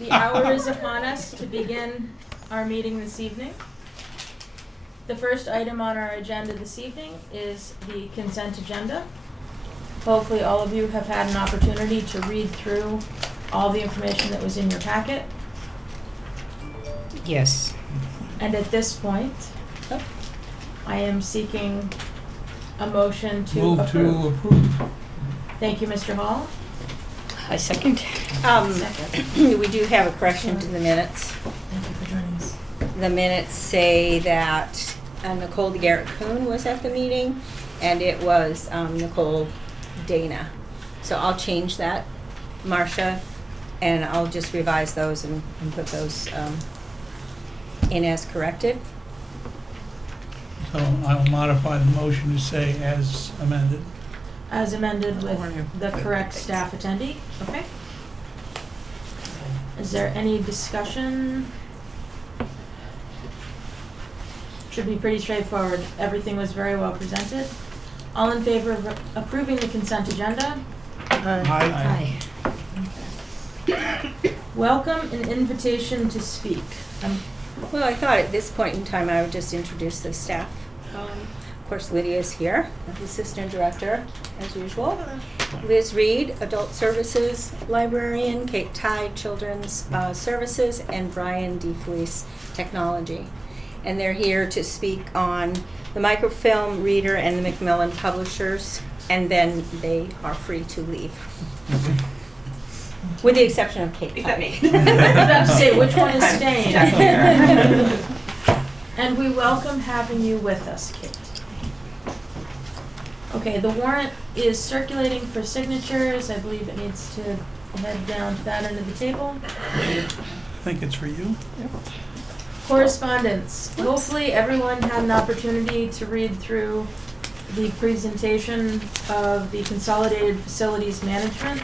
The hour is upon us to begin our meeting this evening. The first item on our agenda this evening is the consent agenda. Hopefully all of you have had an opportunity to read through all the information that was in your packet. Yes. And at this point, I am seeking a motion to Move to approve. approve. Thank you, Mr. Hall. I second. Second. We do have a correction to the minutes. Thank you for joining us. The minutes say that Nicole DeGarrett-Kuhn was at the meeting, and it was Nicole Dana. So I'll change that, Marcia, and I'll just revise those and put those in as corrected. So I'll modify the motion to say as amended. As amended with the correct staff attendee, okay? Is there any discussion? Should be pretty straightforward. Everything was very well presented. All in favor of approving the consent agenda? Aye. Welcome and invitation to speak. Well, I thought at this point in time I would just introduce the staff. Of course, Lydia is here, the Assistant Director, as usual. Liz Reed, Adult Services Librarian, Kate Tide, Children's Services, and Brian DeFelice, Technology. And they're here to speak on the microfilm reader and the Macmillan Publishers, and then they are free to leave. With the exception of Kate Tide. I was about to say, which one is staying? And we welcome having you with us, Kate. Okay, the warrant is circulating for signatures. I believe it needs to head down to that end of the table. I think it's for you. Yep. Correspondence. Hopefully everyone had an opportunity to read through the presentation of the Consolidated Facilities Management.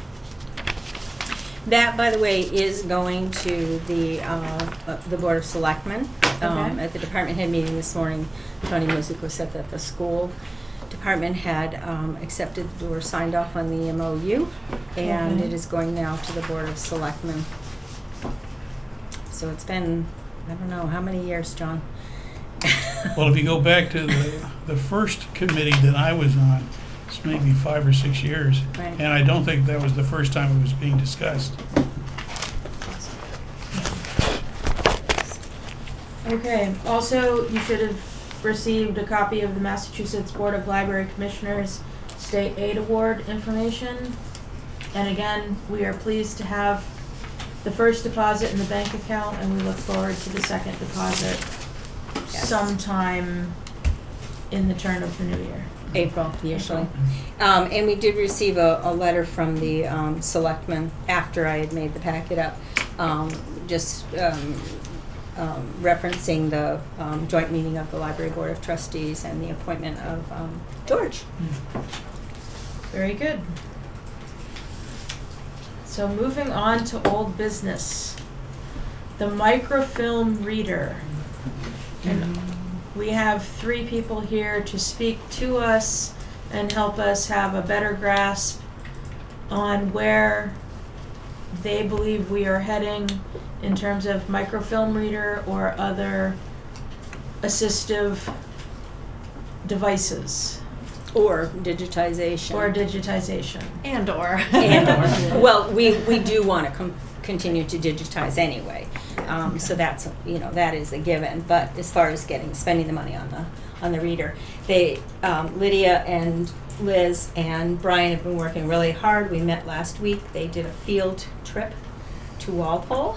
That, by the way, is going to the Board of Selectmen. Okay. At the department head meeting this morning, Tony Musico said that the school department had accepted or signed off on the MOU, and Okay. it is going now to the Board of Selectmen. So it's been, I don't know, how many years, John? Well, if you go back to the first committee that I was on, it's maybe 5 or 6 years. Right. And I don't think that was the first time it was being discussed. Okay, also you should have received a copy of the Massachusetts Board of Library Commissioners State Aid Award information. And again, we are pleased to have the first deposit in the bank account, and we look forward to the second deposit sometime in the turn of the new year. April, usually. And we did receive a letter from the selectmen after I had made the packet up, referencing the joint meeting of the Library Board of Trustees and the appointment of George. Very good. So moving on to old business. The microfilm reader. And we have 3 people here to speak to us and help us have a better grasp on where they believe we are heading in terms of microfilm reader or other assistive devices Or digitization. or digitization. And or. Well, we do want to continue to digitize anyway. So that's, that is a given. But as far as spending the money on the reader, Lydia and Liz and Brian have been working really hard. We met last week. They did a field trip to Walpole.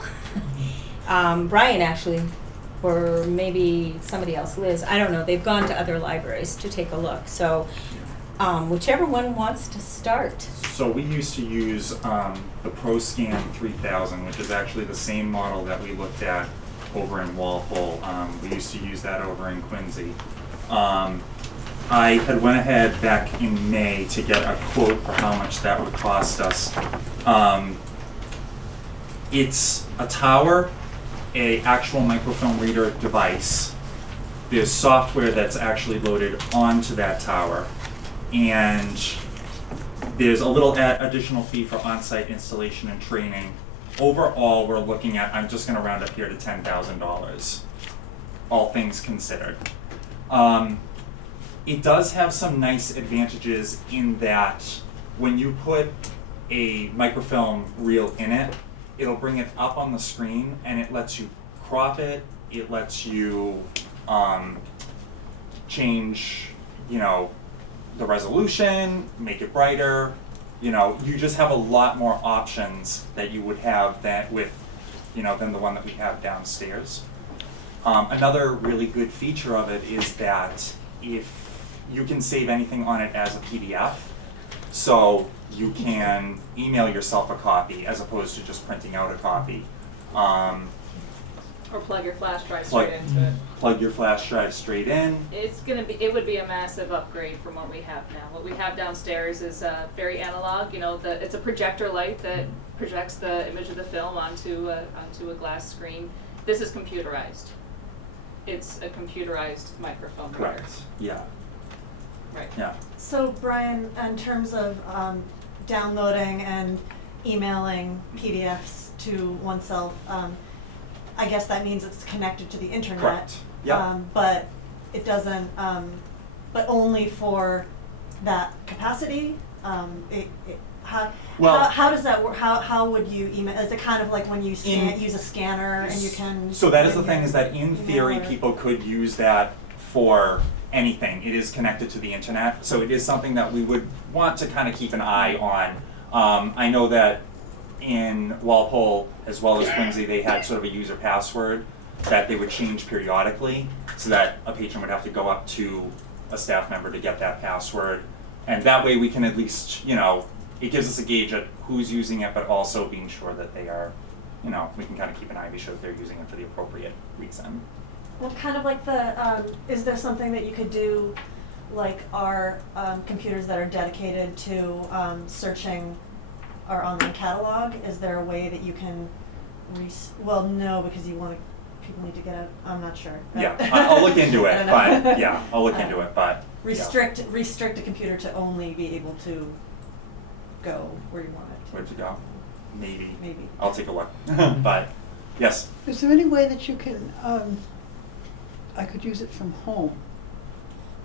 Brian actually, or maybe somebody else, Liz, I don't know. They've gone to other libraries to take a look. So whichever one wants to start. So we used to use the ProScan 3000, which is actually the same model that we looked at over in Walpole. We used to use that over in Quincy. I had went ahead back in May to get a quote for how much that would cost us. It's a tower, a actual microfilm reader device. There's software that's actually loaded onto that tower, and there's a little additional fee for on-site installation and training overall, we're looking at, I'm just gonna round up here to $10,000, all things considered. It does have some nice advantages in that when you put a microfilm reel in it, it'll bring it up on the screen and it lets you crop it, it lets you change, the resolution, make it brighter. You just have a lot more options that you would have than the one that we have downstairs. Another really good feature of it is that if you can save anything on it as a PDF, so you can email yourself a copy as opposed to just printing out a copy. Or plug your flash drive straight into it. Plug your flash drive straight in. It would be a massive upgrade from what we have now. What we have downstairs is very analog. It's a projector light that projects the image of the film onto a glass screen. This is computerized. It's a computerized microphone reader. Correct. Yeah. Right. Yeah. So Brian, in terms of downloading and emailing PDFs to oneself, I guess that means it's connected to the internet. Correct. Yeah. But it doesn't, but only for that capacity? How does that work? How would you email? Is it kind of like when you use a scanner and you can? So that is the thing, is that in theory, email or- people could use that for anything. It is connected to the internet, so it is something that we would want to kind of keep an eye on. I know that in Walpole, as well as Quincy, they had sort of a user password that they would change periodically, so that a patron would have to go up to a staff member to get that password. And that way we can at least, it gives us a gauge at who's using it, but also being sure that they are, we can kind of keep an eye, be sure that they're using it for the appropriate reason. Well, kind of like is there something that you could do, like our computers that are dedicated to searching our online catalog? Is there a way that you can, well, no, because people need to get out, I'm not sure. Yeah, I'll look into it, I don't know. but, yeah, I'll look into it, but. Restrict a computer to only be able to go where you want it. Where'd you go? Maybe. Maybe. I'll take a look, but, yes. Is there any way that you can, I could use it from home?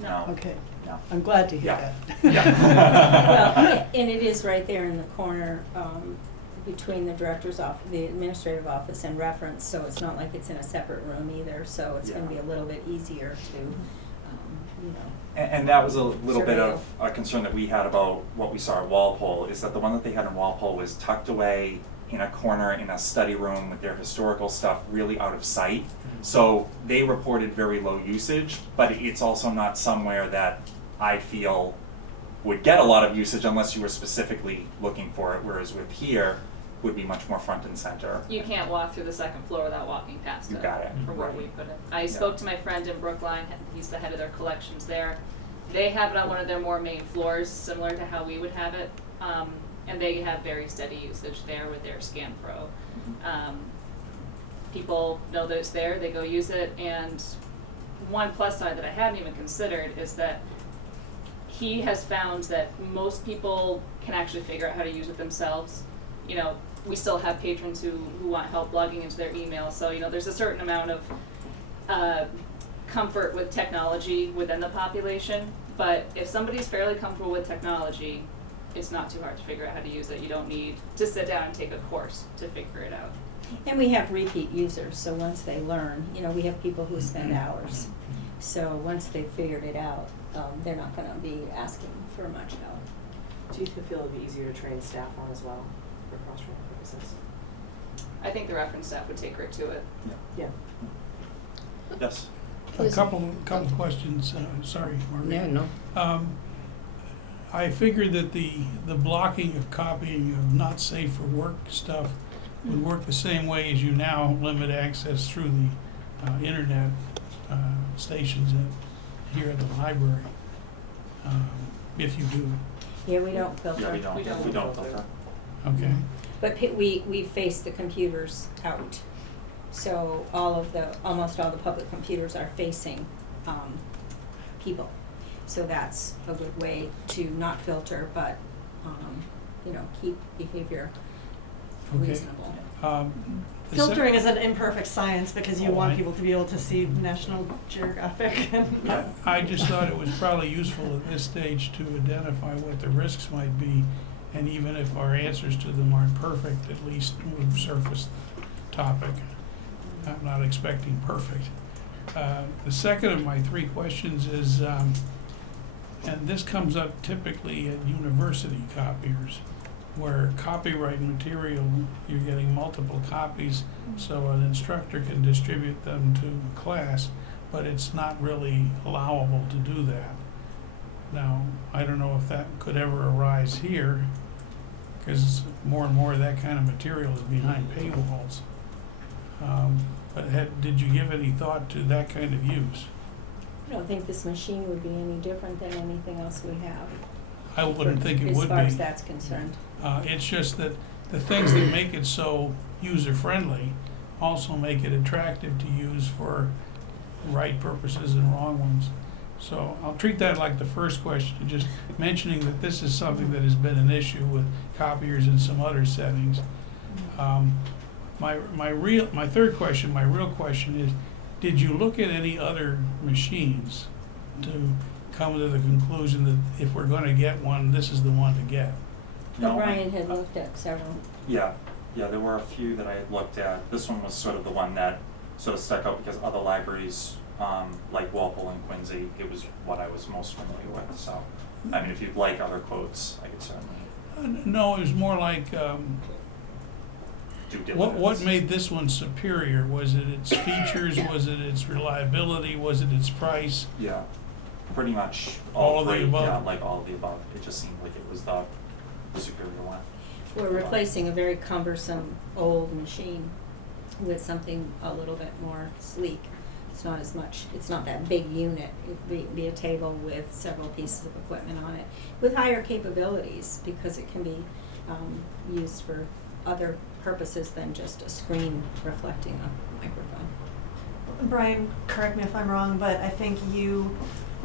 No. Okay, No. I'm glad to hear Yeah. that. Yeah. Well, and it is right there in the corner between the director's office, the administrative office and reference, so it's not like it's in a separate room either, so it's gonna be a little bit easier to, And that was a little bit Surreal. of a concern that we had about what we saw at Walpole, is that the one that they had in Walpole was tucked away in a corner in a study room with their historical stuff really out of sight. So they reported very low usage, but it's also not somewhere that I feel would get a lot of usage unless you were specifically looking for it, whereas with here, would be much more front and center. You can't walk through the second floor without walking past You it. got it. From where Right. we put it. I spoke to my friend in Brookline, he's the head of their collections there. They have it on one of their more main floors, similar to how we would have it. And they have very steady usage there with their Scan Pro. People know that it's there, they go use it, and one plus side that I hadn't even considered is that he has found that most people can actually figure out how to use it themselves. We still have patrons who want help logging into their email, so there's a certain amount of comfort with technology within the population, but if somebody's fairly comfortable with technology, it's not too hard to figure out how to use it. You don't need to sit down and take a course to figure it out. and we have repeat users, so once they learn, we have people who spend hours. So once they've figured it out, they're not gonna be asking for much help. Do you feel it would be easier to train staff on as well for cross-training purposes? I think the reference staff would take right to it. Yeah. Yes. A couple questions, sorry, Margaret. no. I figured that the blocking of copying of not safe for work stuff would work the same way as you now limit access through the internet stations here at the library, if you do. Yeah, we don't filter. Yeah, we don't filter. Okay. But we face the computers out. So almost all the public computers are facing people. So that's a good way to not filter, but, keep behavior Okay. reasonable. The sec- Filtering is an imperfect science because you Oh, want I- people to be able to see National Geographic and. I just thought it was probably useful at this stage to identify what the risks might be, and even if our answers to them aren't perfect, at least we've surfaced the topic. I'm not expecting perfect. The second of my three questions is, and this comes up typically at university copiers, where copyright material, you're getting multiple copies, so an instructor can distribute them to a class, but it's not really allowable to do that. Now, I don't know if that could ever arise here, because more and more of that kind of material is behind paywalls. But did you give any thought to that kind of use? I don't think this machine would be any different than anything else we have. I wouldn't think it would As far as be. that's concerned. It's just that the things that make it so user-friendly also make it attractive to use for right purposes and wrong ones. So I'll treat that like the first question, just mentioning that this is something that has been an issue with copiers in some other settings. My third question, my real question is, did you look at any other machines to come to the conclusion that if we're gonna get one, this is the one to get? No. Brian had looked at several. Yeah, there were a few that I had looked at. This one was sort of the one that sort of stuck out because other libraries, like Walpole and Quincy, it was what I was most familiar with. So, I mean, if you'd like other quotes, I could certainly No, it was more like, do diligence. what made this one superior? Was it its features? Was it its reliability? Was it its price? Yeah, pretty much All all of the three. above? Yeah, like all of the above. It just seemed like it was the superior one. We're replacing a very cumbersome old machine with something a little bit more sleek. It's not as much, it's not that big unit. It'd be a table with several pieces of equipment on it, with higher capabilities, because it can be used for other purposes than just a screen reflecting a microphone. Brian, correct me if I'm wrong, but I think you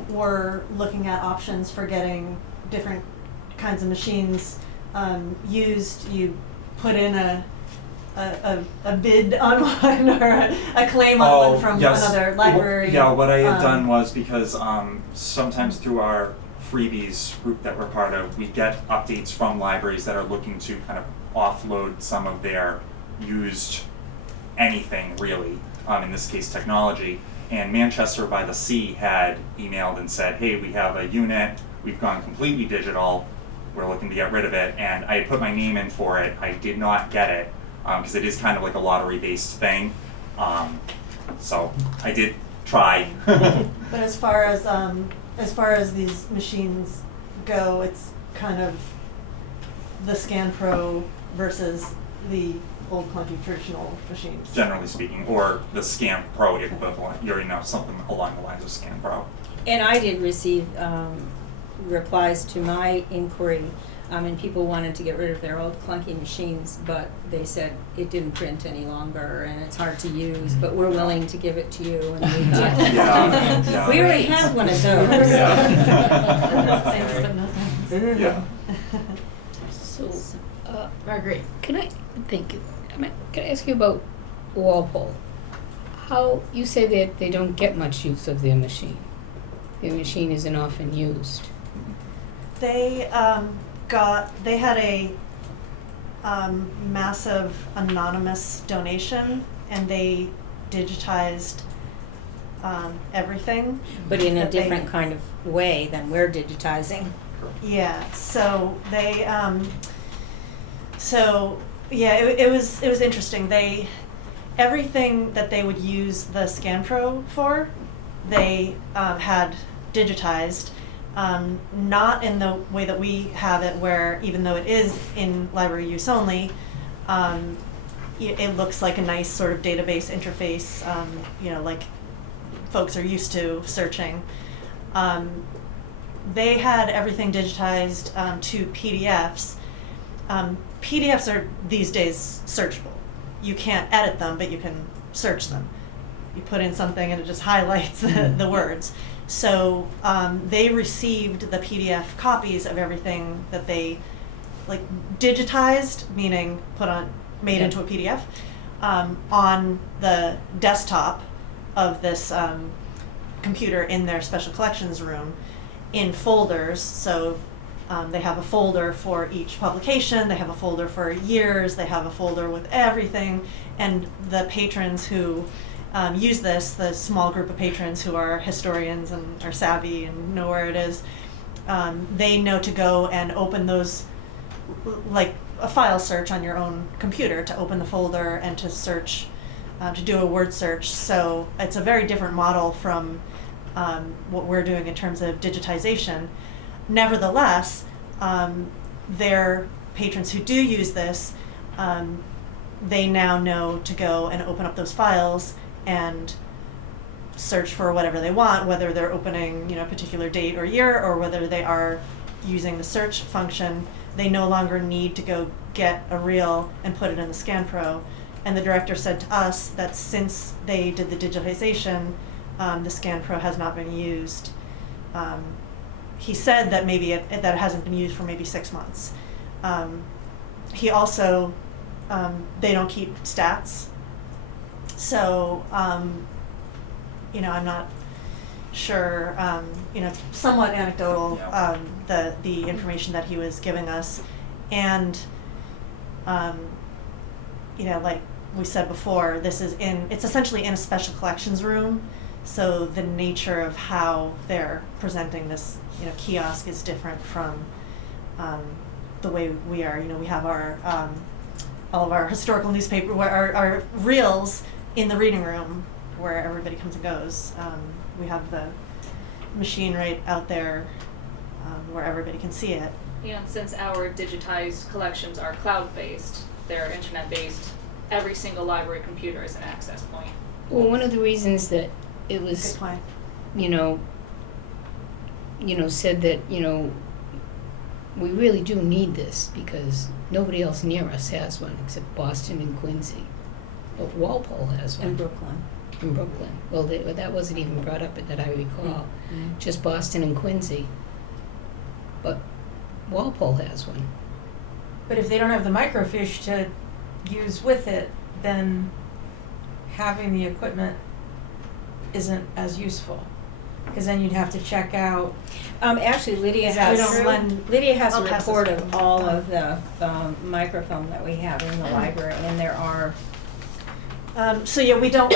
were looking at options for getting different kinds of machines used. You put in a bid on one or a claim on one from yes. another library. Yeah, what I had done was because sometimes through our freebies group that we're part of, we get updates from libraries that are looking to kind of offload some of their used anything really, in this case technology. And Manchester by the Sea had emailed and said, hey, we have a unit, we've gone completely digital, we're looking to get rid of it, and I had put my name in for it. I did not get it, because it is kind of like a lottery-based thing. So I did try. But as far as these machines go, it's kind of the ScanPro versus the old clunky traditional machines. Generally speaking, or the Scan Pro equivalent, something along the lines of Scan Pro. And I did receive replies to my inquiry, and people wanted to get rid of their old clunky machines, but they said it didn't print any longer and it's hard to use, but we're willing to give it to you. And we thought, Yeah. we already have one of those. Thanks, but no thanks. Yeah. So, Marguerite. thank you. Can I ask you about Walpole? How, you say that they don't get much use of their machine. Their machine isn't often used. They had a massive anonymous donation, and they digitized everything. But in a that they- different kind of way than we're digitizing. Yeah, so they, it was interesting. Everything that they would use the ScanPro for, they had digitized, not in the way that we have it, where even though it is in library use only, it looks like a nice sort of database interface, like folks are used to searching. They had everything digitized to PDFs. PDFs are these days searchable. You can't edit them, but you can search them. You put in something and it just highlights the words. So they received the PDF copies of everything that they digitized, meaning put on made Yeah. into a PDF, on the desktop of this computer in their special collections room in folders. So they have a folder for each publication, they have a folder for years, they have a folder with everything, and the patrons who use this, the small group of patrons who are historians and are savvy and know where it is, they know to go and open those, like a file search on your own computer, to open the folder and to search, to do a word search. So it's a very different model from what we're doing in terms of digitization. Nevertheless, their patrons who do use this, they now know to go and open up those files and search for whatever they want, whether they're opening, a particular date or year, or whether they are using the search function. They no longer need to go get a reel and put it in the ScanPro. And the director said to us that since they did the digitization, the ScanPro has not been used. He said that maybe that it hasn't been used for maybe 6 months. He also, they don't keep stats. So, I'm not sure, somewhat anecdotal, Yeah. the information that he was giving us. And, like we said before, it's essentially in a special collections room. So the nature of how they're presenting this, kiosk is different from the way we are. We have our all of our historical newspaper, our reels in the reading room where everybody comes and goes. We have the machine right out there where everybody can see it. And since our digitized collections are cloud-based, they're internet-based, every single library computer is an access point. Well, one of the reasons that it was, Good point. Said that, we really do need this because nobody else near us has one except Boston and Quincy. But Walpole has one. In Brooklyn. In Brooklyn. Well, that wasn't even brought up that I recall. Mm. Just Boston and Quincy. But Walpole has one. But if they don't have the microfiche to use with it, then having the equipment isn't as useful. Because then you'd have to check out. Actually, Lydia Is that has, true? Lydia has a I'll pass report this of one. all of the microfilm that we have in the library, and there are, We don't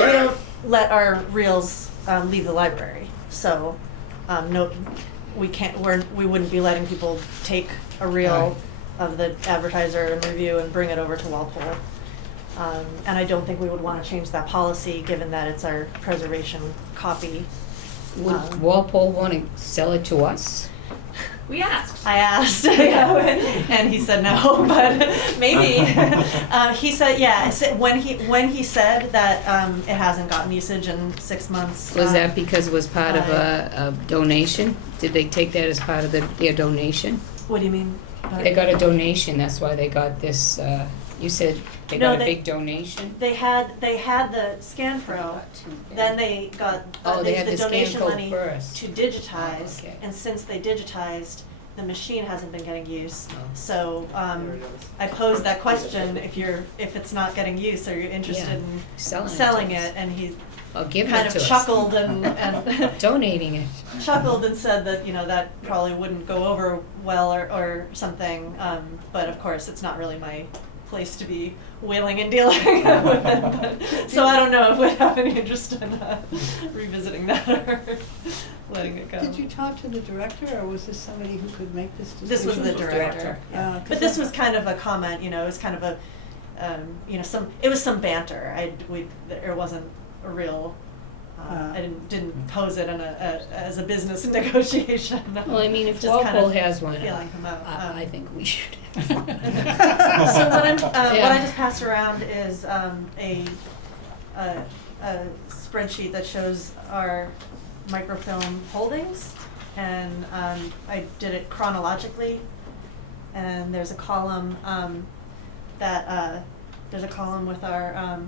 let our reels leave the library. So, no, we can't. We wouldn't be letting people take a reel of the advertiser and review and bring it over to Walpole. And I don't think we would want to change that policy, given that it's our preservation copy. Would Walpole want to sell it to us? We asked. I asked, and he said no, but maybe. He said, when he said that it hasn't gotten usage in 6 months. Was that because it was part of a donation? Did they take that as part of their donation? What do you mean? They got a donation, that's why they got this, you said they No, got a they- big donation? They had the ScanPro, then they got They had the the scan donation code money first. to digitize, Okay. and since they digitized, the machine hasn't been getting used. Oh. So There it is. I posed that question: if it's not getting used, are you interested Yeah. in Selling it to us. it? And he Oh, giving kind it of to us. chuckled and Donating it. chuckled and said that that probably wouldn't go over well or something. But of course, it's not really my place to be wheeling and dealing with it. But, so I don't know if we'd have any interest in revisiting that or letting it go. Did you talk to the director, or was this somebody who could make this decision? This was the This was director. director. 'Cause this was kind of a comment. It was kind of a, it was some banter. There wasn't a real. I didn't pose it as a business negotiation. Well, I mean, if Just kind Walpole of has one, feeling him out. I think we should. So what I Yeah. just passed around is a spreadsheet that shows our microfilm holdings, and I did it chronologically. And there's a column there's a column with our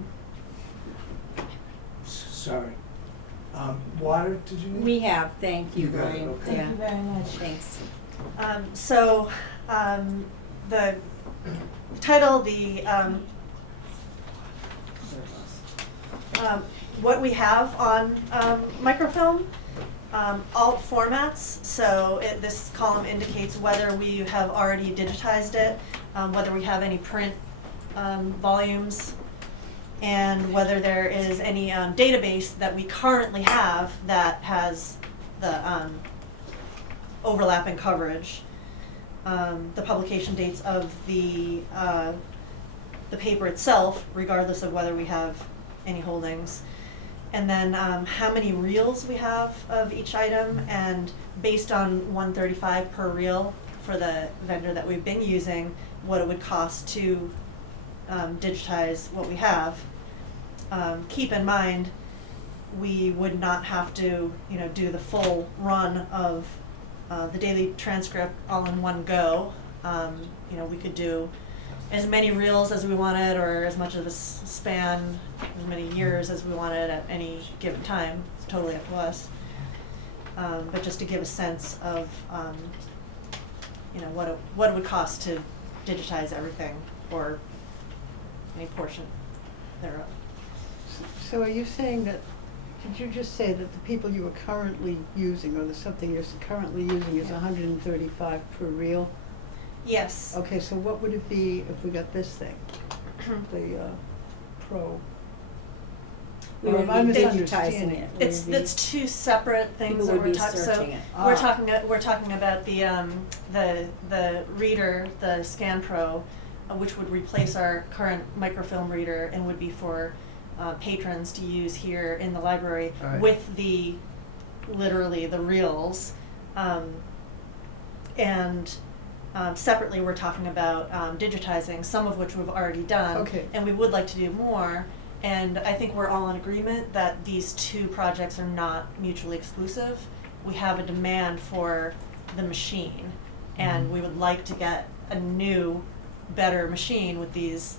Sorry. Water, did you need? we have, thank you, You got it, Brian. okay. Yeah, very much. thanks. the title, What we have on microfilm, all formats, so this column indicates whether we have already digitized it, whether we have any print volumes, and whether there is any database that we currently have that has the overlapping coverage. The publication dates of the paper itself, regardless of whether we have any holdings. And then how many reels we have of each item, and based on $135 per reel for the vendor that we've been using, what it would cost to digitize what we have. Keep in mind, we would not have to, do the full run of the daily transcript all in one go. We could do as many reels as we wanted, or as much of a span, as many years as we wanted at any given time. It's totally up to us. But just to give a sense of, what it would cost to digitize everything, or any portion thereof. So are you saying that, did you just say that the people you are currently using, or the something you're currently using is Yeah. 135 per reel? Yes. Okay, so what would it be if we got this thing, the Pro? We Or would am I be misunderstanding? digitizing it. It's two separate things People that would we're be talking. searching it. We're talking about the reader, the Scan Pro, which would replace our current microfilm reader and would be for patrons to use here in the library All right. with literally the reels, and separately we're talking about digitizing, some of which we've already done. Okay. And we would like to do more. And I think we're all in agreement that these two projects are not mutually exclusive. We have a demand for the machine, and we would like to get a new, better machine with these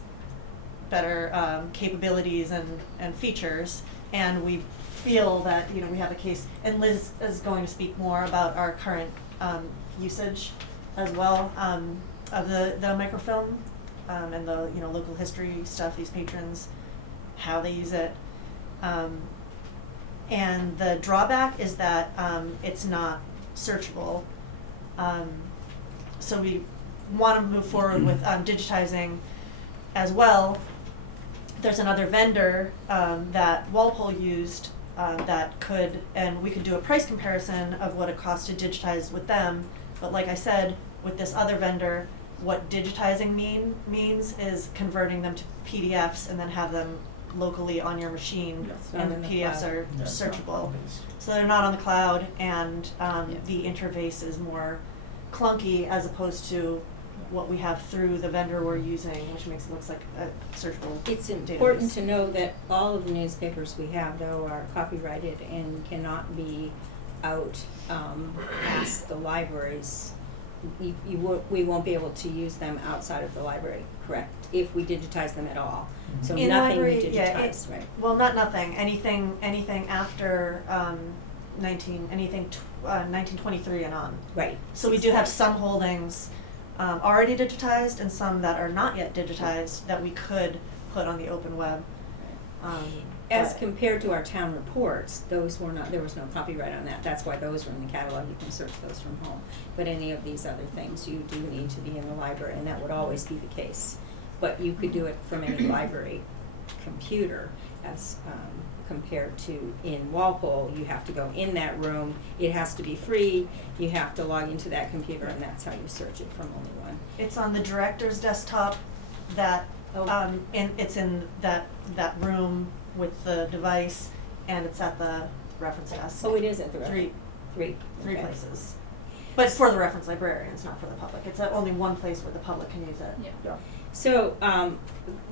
better capabilities and features. And we feel that, we have a case, and Liz is going to speak more about our current usage as well, of the microfilm, and the, local history stuff, these patrons, how they use it. And the drawback is that it's not searchable. So we want to move forward with digitizing as well. There's another vendor that Walpole used that could, and we could do a price comparison of what it costs to digitize with them. But like I said, with this other vendor, what digitizing means is converting them to PDFs and then have them locally on your machine, It's not and the in the PDFs cloud. are Yeah, it's not searchable. cloud-based. So they're not on the cloud, and Yeah. the interface is more clunky as opposed to what we have through the vendor we're using, which makes it look like a searchable It's database. important to know that all of the newspapers we have, though, are copyrighted and cannot be out past the libraries. We won't be able to use them outside of the library, correct? If we digitize them at all. So In nothing we library, yeah, digitize, right? Well, not nothing. Anything after 1923 and on. Right. So we do have some holdings already digitized and some that are not yet digitized that we could put on the open web. As But- compared to our town reports, there was no copyright on that. That's why those were in the catalog. You can search those from home. But any of these other things, you do need to be in the library, and that would always be the case. But you could do it from any library computer as compared to in Walpole. You have to go in that room. It has to be free. You have to log into that computer, and that's how you search it from only one. It's on the director's desktop that, it's in that room with the device, and it's at the reference desk. Oh, it is at the reference. Three Okay. places. But for the reference librarians, not for the public. It's only one place where the public can use it. Yeah. So,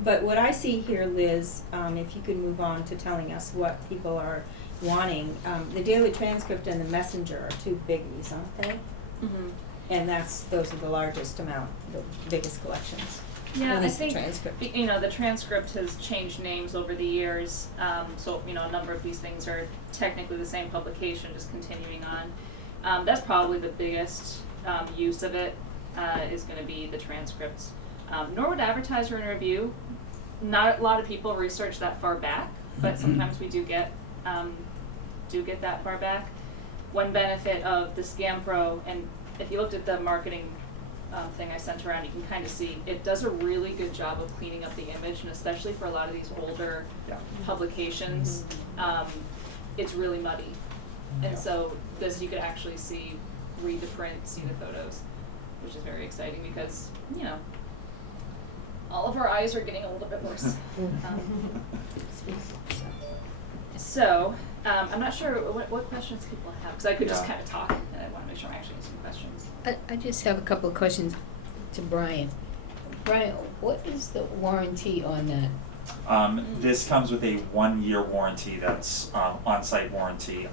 but what I see here, Liz, if you could move on to telling us what people are wanting, the Daily Transcript and the Messenger are two biggies, aren't they? Mm-hmm. And those are the largest amount, the biggest collections. Yeah, At I least the think, transcript. the transcript has changed names over the years, so, a number of these things are technically the same publication, just continuing on. That's probably the biggest, use of it, is gonna be the transcripts. Norwood Advertiser and Review not a lot of people research that far back, but Mhm. sometimes we do get that far back. One benefit of the Scam Pro, and if you looked at the marketing thing I sent around, you can kind of see it does a really good job of cleaning up the image, and especially for a lot of these older Yeah. publications, it's really muddy. Yeah. And so this you could actually see, read the print, see the photos, which is very exciting because, you know, all of our eyes are getting a little bit worse. So, I'm not sure what questions people have, because I could just Yeah. kind of talk, and I want to make sure I'm actually answering questions. I just have a couple of questions to Brian. Brian, what is the warranty on that? This comes with a 1-year warranty that's on-site warranty.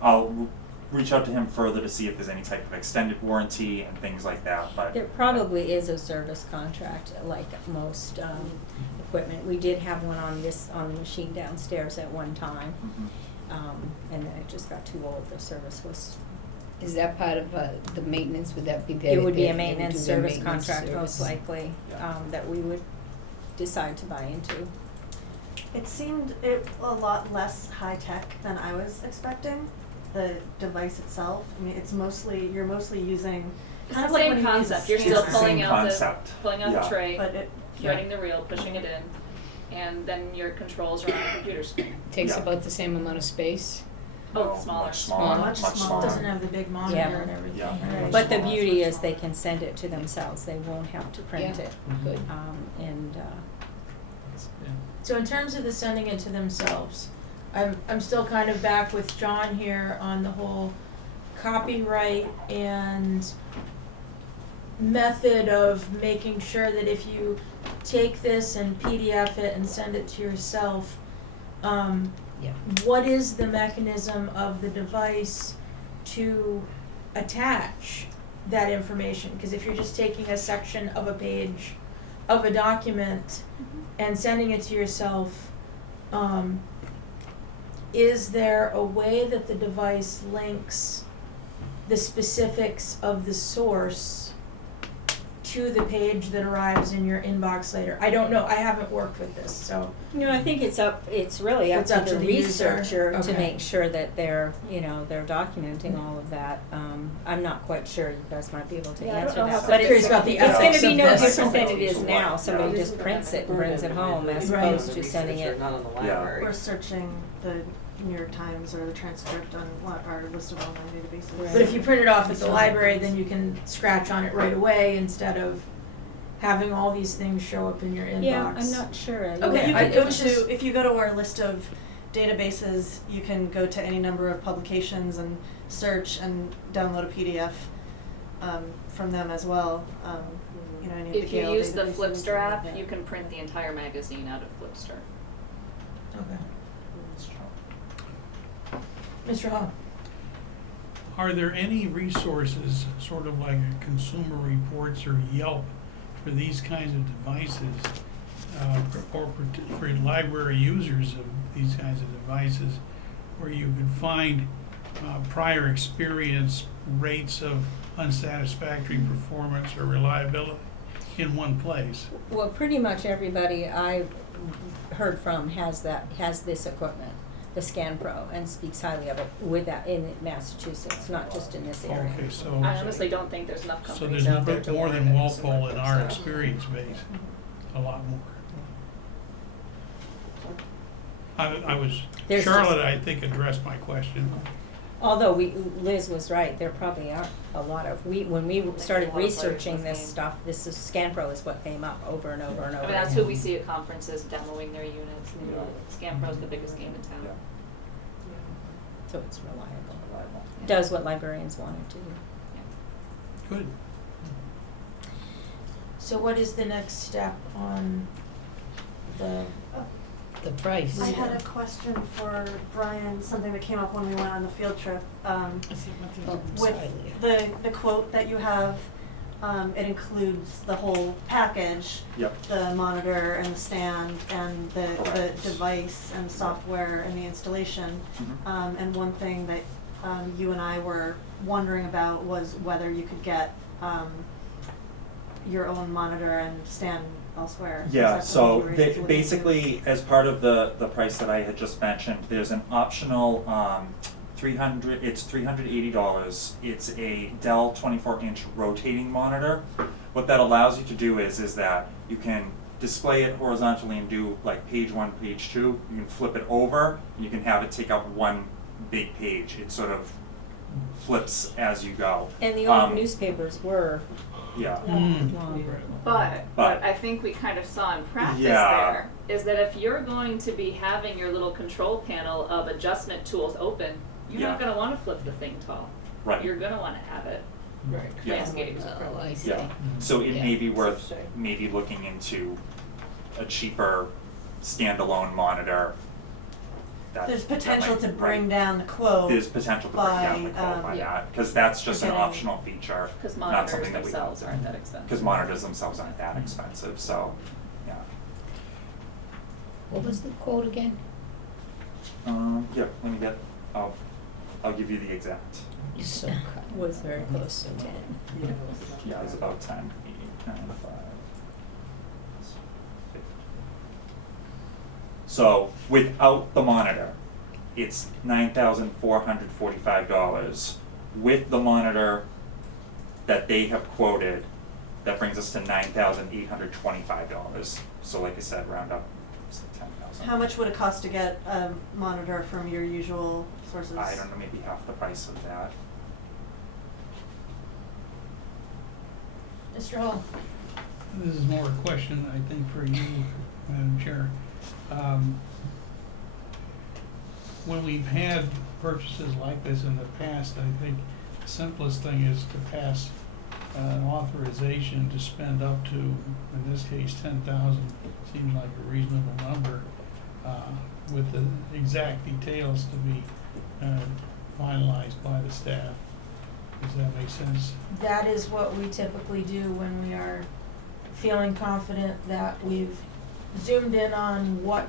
I'll reach out to him further to see if there's any type of extended warranty and things like that, but. There probably is a service contract, like most equipment. We did have one on the machine downstairs at one time, and then it just got too old. The service was. Is that part of the maintenance? Would that be there? It would be they a would maintenance do their service maintenance contract most service? likely, Yeah. that we would decide to buy into. It seemed a lot less high-tech than I was expecting, the device itself. I mean, you're mostly using, It's kind the of like same when you use a concept. You're scanner. still It's the pulling same out concept. the Yeah. tray, But it, threading the reel, pushing it in, and then your controls are on the computer screen. Takes Yeah. about the same amount of space. Oh, No, smaller. Much smaller, Much much smaller. Doesn't have the big monitor Yeah. and everything. Yeah. right? But the smaller, beauty much is they smaller. can send it to themselves. They won't have to print Yeah. it. Good. And So in terms of the sending it to themselves, I'm still kind of back with John here on the whole copyright and method of making sure that if you take this and PDF it and send it to yourself, Yeah. what is the mechanism of the device to attach that information? Because if you're just taking a section of a page of a document and sending it to yourself, is there a way that the device links the specifics of the source to the page that arrives in your inbox later? I don't know, I haven't worked with this, so. I think it's really up It's to up the to the user. researcher to Okay. make sure that they're documenting all of that. I'm not quite sure. You guys might be able to Yeah, I don't answer know that. how But curious about the it's gonna ethics be of no this. different than it is So now. what? Somebody Yeah. just prints it and brings it home as Right. opposed to sending it. Not on the Yeah. library. Or searching the New York Times or the transcript on our list of online databases. Right. But if you print it off at the library, then you can scratch on it right away instead of having all these things show up in your inbox. Yeah, I'm not sure. Okay, You I- can it go was just- to, if you go to our list of databases, you can go to any number of publications and search and download a PDF from them as well. Any of the If you Gale use the databases Flipster and- app, yeah. you can print the entire magazine out of Flipster. Okay. Mr. Hall? Are there any resources, sort of like a Consumer Reports or Yelp, for these kinds of devices, for library users of these kinds of devices, where you could find prior experience rates of unsatisfactory performance or reliability in one place? Well, pretty much everybody I've heard from has this equipment, the Scan Pro, and speaks highly of it with that in Massachusetts, not just in this area. Okay, so, I honestly don't think there's enough so companies there's out there to more warrant than a Walpole consumer in our report, so. experience base, a lot more. I was, There's Charlotte, just- I think, addressed my question. Although Liz was right, there probably are a lot of, when we started a lot of players researching in this this game. stuff, Scan Pro is what came up over and over and over. I mean, that's again. who we see at conferences demoing their units, and ScanPro's the biggest game in town. Yeah. So it's reliable. Does what librarians want it to do. Good. So what is the next step on the, The price. I had a question for Brian, something that came up when we went on the field trip. Oh, With sorry. the quote that you have, it includes the whole package, Yep. the monitor and the stand and the Correct. device and software and the installation. Mhm. And one thing that you and I were wondering about was whether you could get your own monitor and stand elsewhere? Is Yeah, that so something you were able to look into? basically, as part of the price that I had just mentioned, there's an optional, it's $380. It's a Dell 24-inch rotating monitor. What that allows you to do is that you can display it horizontally and do like page 1, page 2. You can flip it over, and you can have it take up one big page. It sort of flips as you go. And the old Um, newspapers were Yeah. longer. But But- I think we kind of saw in practice Yeah. there is that if you're going to be having your little control panel of adjustment tools open, you're not Yeah. going to want to flip the thing tall. Right. You're going to want to have it Right. Yeah. landscaped. Oh, I see. Yeah, so it Yeah. may be worth So- maybe looking into a cheaper standalone monitor. There's that potential might- to bring right. down the quote. There's potential to bring down the by, quote by yeah. that, because that's just an Getting- optional feature, Because not monitors something that we. themselves aren't that expensive. Because monitors themselves aren't that expensive, so, yeah. What was the quote again? Yeah, let me get, I'll give you the exact. You're so cut. Was very close to 10. Yeah, it was about 10, 8, 9, 5, 50. So without the monitor, it's $9,445. With the monitor that they have quoted, that brings us to $9,825. So like I said, round up to 10,000. How much would it cost to get a monitor from your usual sources? I don't know, maybe half the price of that. Mr. Hall? This is more a question, I think, for you, Madam Chair. When we've had purchases like this in the past, I think the simplest thing is to pass an authorization to spend up to, in this case, 10,000, seems like a reasonable number, with the exact details to be finalized by the staff. Does that make sense? That is what we typically do when we are feeling confident that we've zoomed in on what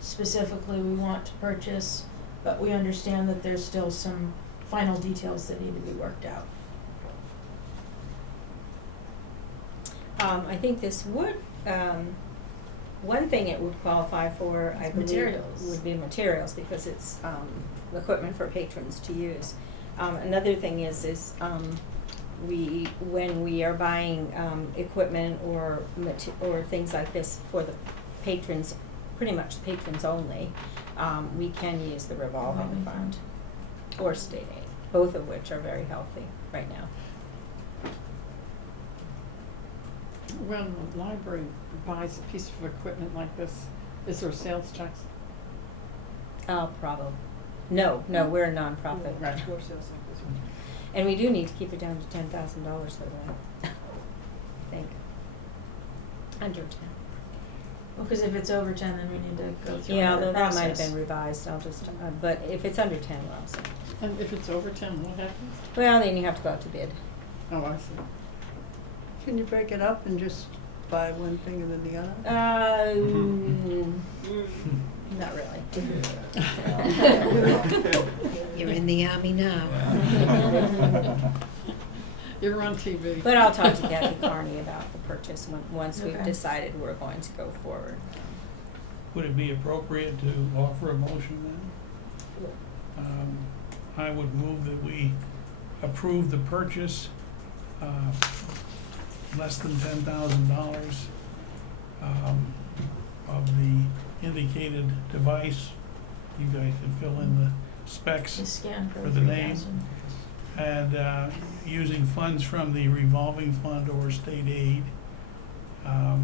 specifically we want to purchase, but we understand that there's still some final details that need to be worked out. I think this would, one thing it would qualify for, I It's believe, materials. would be materials, because it's, equipment for patrons to use. Another thing is, when we are buying, equipment or things like this for the patrons, pretty much patrons only, we can use the revolving Revolving fund or state aid, both of which are very healthy right now. When the library buys a piece of equipment like this, is there sales tax? Probably. No, we're a nonprofit. Right. More sales like this one. And we do need to keep it down to $10,000 for that. I think. Under 10. Well, because if it's over 10, then we need to go through Yeah, another although that might have process. been revised, I'll just, but if it's under 10, we're all set. And if it's over 10, what happens? Well, then you have to go out to bid. Oh, I see. Can you break it up and just buy one thing and then the other? Not really. You're in the army now. You're on TV. But I'll talk to Kathy Carney about the purchase once we've Okay. decided we're going to go forward. Would it be appropriate to offer a motion then? I would move that we approve the purchase, less than $10,000, of the indicated device. You guys can fill in the specs. The scan For the name. 3000. And using funds from the revolving fund or state aid. I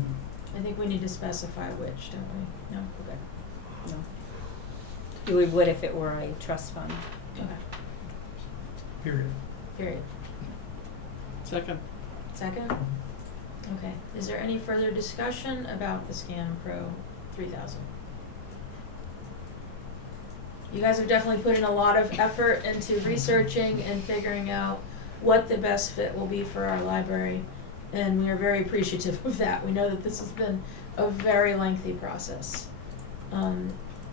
think we need to specify which, don't we? No? Okay. No. We would if it were a trust fund. Okay. Period. Period. Second. Second? Okay. Is there any further discussion about the Scan Pro 3000? You guys have definitely put in a lot of effort into researching and figuring out what the best fit will be for our library, and we are very appreciative of that. We know that this has been a very lengthy process.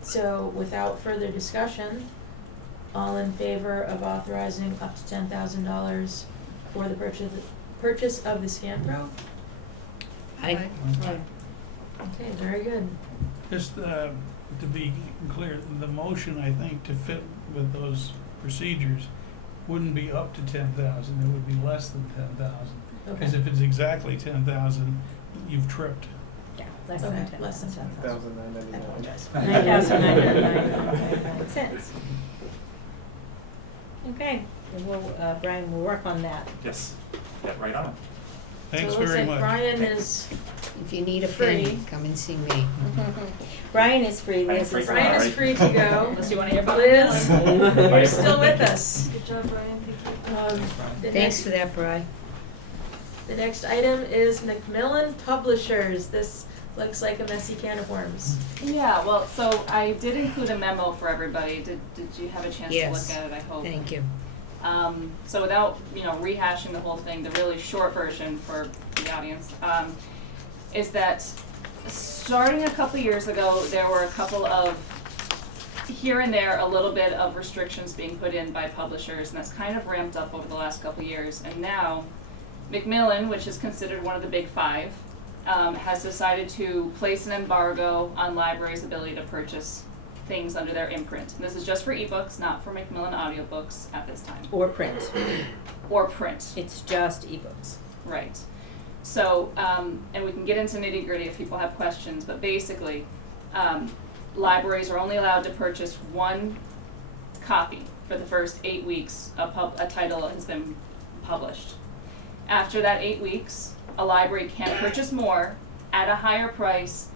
So without further discussion, all in favor of authorizing up to $10,000 for the purchase of the Scan Pro? I, Right. Okay, very good. Just to be clear, the motion, I think, to fit with those procedures wouldn't be up to 10,000, it would be less than 10,000. Because Okay. if it's exactly 10,000, you've tripped. Yeah, less Okay, than 10. less than 10,000. I 1,999. apologize. 9,999 cents. Okay, and we'll, Brian will work on that. Yes, get right on it. Thanks So it looks very like much. Brian is If you need a Free. pen, come and see me. Brian is free, I'm Liz free is Brian not. is free to go. Unless you wanna hear about Liz, it. you're still with us. Good job, Brian, thank you. The Thanks next- for that, Bri. The next item is Macmillan Publishers. This looks like a messy can of worms. Yeah, well, so I did include a memo for everybody. Did you have a chance to Yes. look at it, I hope? Thank you. So without, rehashing the whole thing, the really short version for the audience, is that starting a couple years ago, there were a couple of, here and there, a little bit of restrictions being put in by publishers, and that's kind of ramped up over the last couple of years. And now, Macmillan, which is considered one of the big five, has decided to place an embargo on libraries' ability to purchase things under their imprint. And this is just for ebooks, not for Macmillan audiobooks at this time. Or print. Or print, It's just ebooks. right. So, and we can get into nitty gritty if people have questions, but basically, libraries are only allowed to purchase one copy for the first 8 weeks a title has been published. After that 8 weeks, a library can purchase more at a higher price,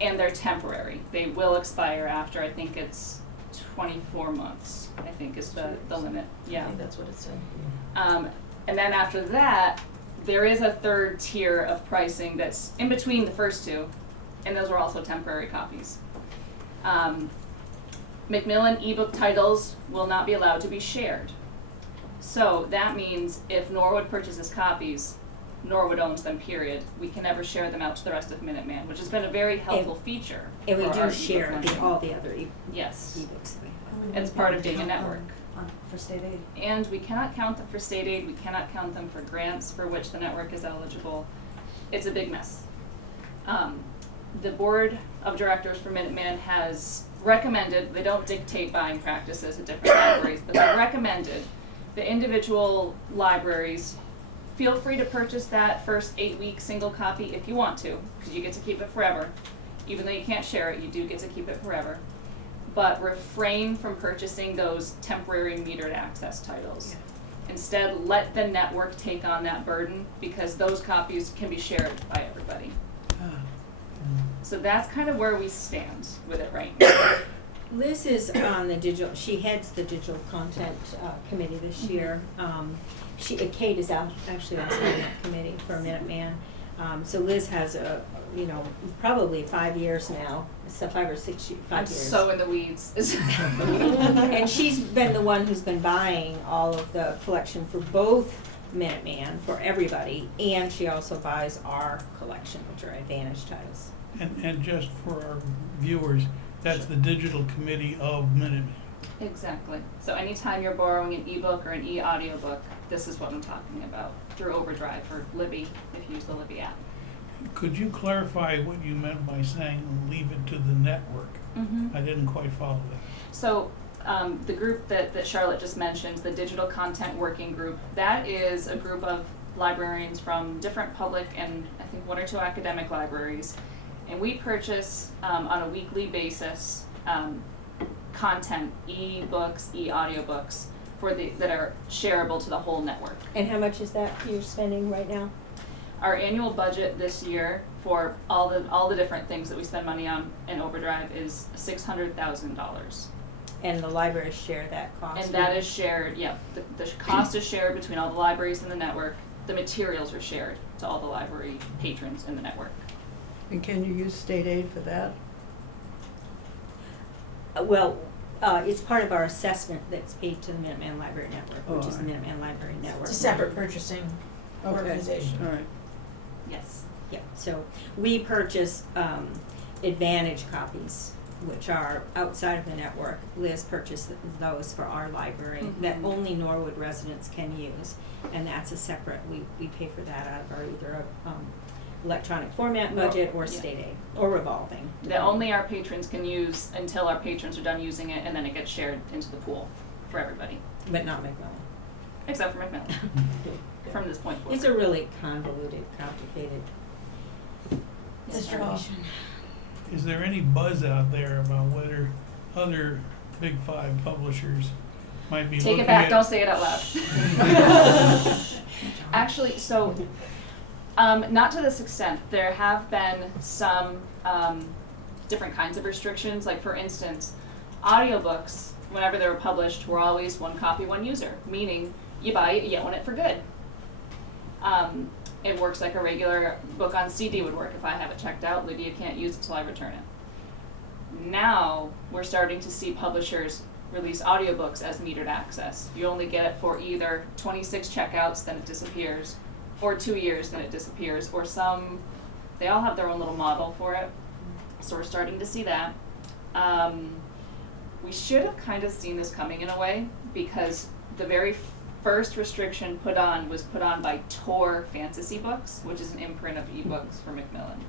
and they're temporary. They will expire after, I think it's 24 months, I think is the limit, I yeah. think that's what it said. And then after that, there is a third tier of pricing that's in between the first two, and those are also temporary copies. Macmillan ebook titles will not be allowed to be shared. So that means if Norwood purchases copies, Norwood owns them, period. We can never share them out to the rest of Minuteman, which has been a very helpful feature. And we for do our share ebook lending. all the other Yes, ebooks that we have. it's part of Data Network. For state aid. And we cannot count them for state aid, we cannot count them for grants for which the network is eligible. It's a big mess. The board of directors for Minuteman has recommended, they don't dictate buying practices at different libraries, but they recommended the individual libraries feel free to purchase that first 8-week single copy if you want to, because you get to keep it forever. Even though you can't share it, you do get to keep it forever. But refrain from purchasing those temporary metered access titles. Instead, let the network take on that burden, because those copies can be shared by everybody. So that's kind of where we stand with it right now. Liz is on the digital, she heads the digital content committee this year. Kate is actually also on that committee for Minuteman. So Liz has probably 5 years now, so 5 or 6 years. I'm so in the weeds. And she's been the one who's been buying all of the collection for both Minuteman, for everybody, and she also buys our collection, which are Advantage titles. And just for our viewers, that's the digital committee of Minuteman. Exactly. So anytime you're borrowing an ebook or an e-audiobook, this is what I'm talking about, through Overdrive or Libby, if you use the Libby app. Could you clarify what you meant by saying leave it to the network? I didn't quite follow that. So the group that Charlotte just mentioned, the Digital Content Working Group, that is a group of librarians from different public and I think 1 or 2 academic libraries. And we purchase on a weekly basis content, e-books, e-audiobooks that are shareable to the whole network. And how much is that you're spending right now? Our annual budget this year for all the different things that we spend money on in Overdrive is $600,000. And the libraries share that cost? And that is shared, yeah, the cost is shared between all the libraries in the network. The materials are shared to all the library patrons in the network. And can you use state aid for that? It's part of our assessment that's paid to the Minuteman Library Network, which is the Minuteman Library Network. It's a separate purchasing Okay. organization. All right. Yes. Yeah, so we purchase Advantage copies, which are outside of the network. Liz purchased those for our library that only Norwood residents can use, and that's a separate, we pay for that out of our either electronic format No, budget or yeah. state aid, or revolving. That only our patrons can use until our patrons are done using it, and then it gets shared into the pool for everybody, But not Macmillan. except for Macmillan, from this point forward. It's a really convoluted, complicated Mr. Hall. situation. Is there any buzz out there about whether other Big Five publishers might be Take looking it back, at? don't say it out loud. Actually, so, not to this extent. There have been some different kinds of restrictions. Like, for instance, audiobooks, whenever they were published, were always one copy, one user, meaning you buy it, you own it for good. It works like a regular book on CD would work. If I have it checked out, Lydia can't use it till I return it. Now, we're starting to see publishers release audiobooks as metered access. You only get it for either 26 checkouts, then it disappears, or 2 years, then it disappears, or some, they all have their own little model for it. So we're starting to see that. We should have kind of seen this coming in a way, because the very first restriction was put on by Tor Fantasy Books, which is an imprint of ebooks for Macmillan.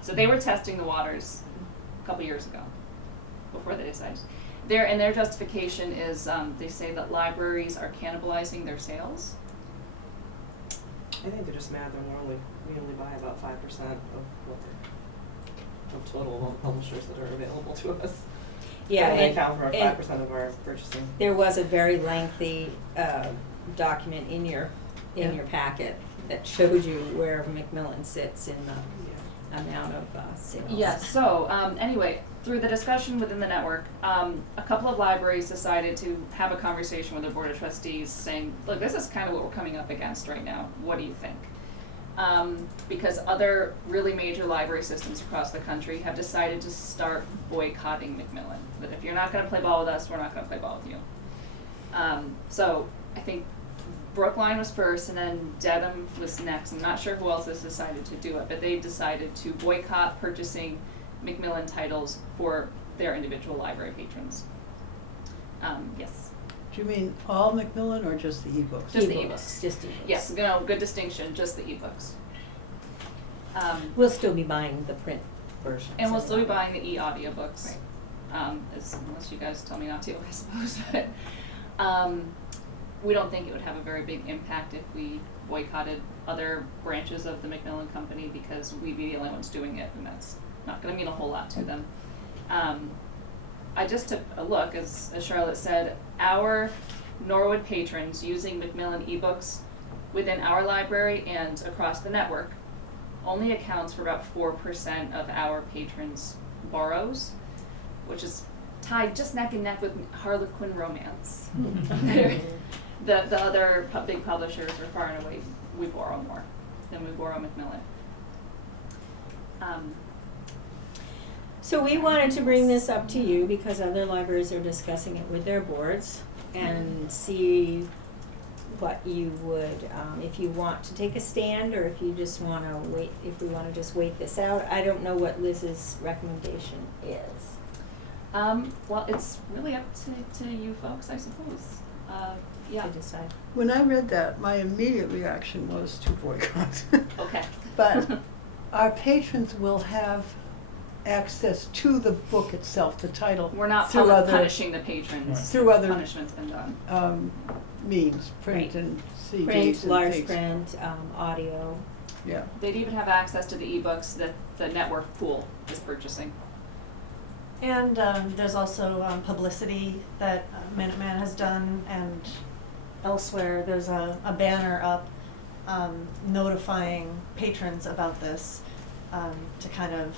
So they were testing the waters a couple years ago, before they decided. Their justification is they say that libraries are cannibalizing their sales. I think they're just mad we only buy about 5% of total of all the publishers that are available to us. Yeah, and they and, account for and 5% of our purchasing. there was a very lengthy document in your Yeah. packet that showed you where Macmillan sits in the amount of sales. Yes, so anyway, through the discussion within the network, a couple of libraries decided to have a conversation with their board of trustees saying, look, this is kind of what we're coming up against right now. What do you think? Because other really major library systems across the country have decided to start boycotting Macmillan. That if you're not going to play ball with us, we're not going to play ball with you. So I think Brookline was first, and then Dedham was next. I'm not sure who else has decided to do it, but they've decided to boycott purchasing Macmillan titles for their individual library patrons. Yes. Do you mean all Macmillan or just the ebooks? Just the ebooks. Just ebooks. Yes, no, good distinction, just the ebooks. We'll still be buying the print versions. And we'll still be anyway. buying the e-audiobooks. Unless you guys tell me not to, I suppose. But we don't think it would have a very big impact if we boycotted other branches of the Macmillan Company, because we'd be the only ones doing it, and that's not going to mean a whole lot to them. I just took a look, as Charlotte said, our Norwood patrons using Macmillan ebooks within our library and across the network only accounts for about 4% of our patrons' borrows, which is tied just neck and neck with Harlequin Romance. The other big publishers are far and away, we borrow more than we borrow Macmillan. So we wanted to bring this up to you because other libraries are discussing it with their boards and see what you would, if you want to take a stand or if you just want to wait, if we want to just wait this out. I don't know what Liz's recommendation is. Well, it's really up to you folks, I suppose. Yeah. To decide. When I read that, my immediate reaction was to boycott. Okay. But our patrons will have access to the book itself, the title, We're not through other punishing the patrons. through other Punishment's been done. means, print Right. and CDs Print, and large things. print, audio. Yeah. They'd even have access to the ebooks that the network pool is purchasing. And there's also publicity that Minuteman has done, and elsewhere there's a banner up notifying patrons about this to kind of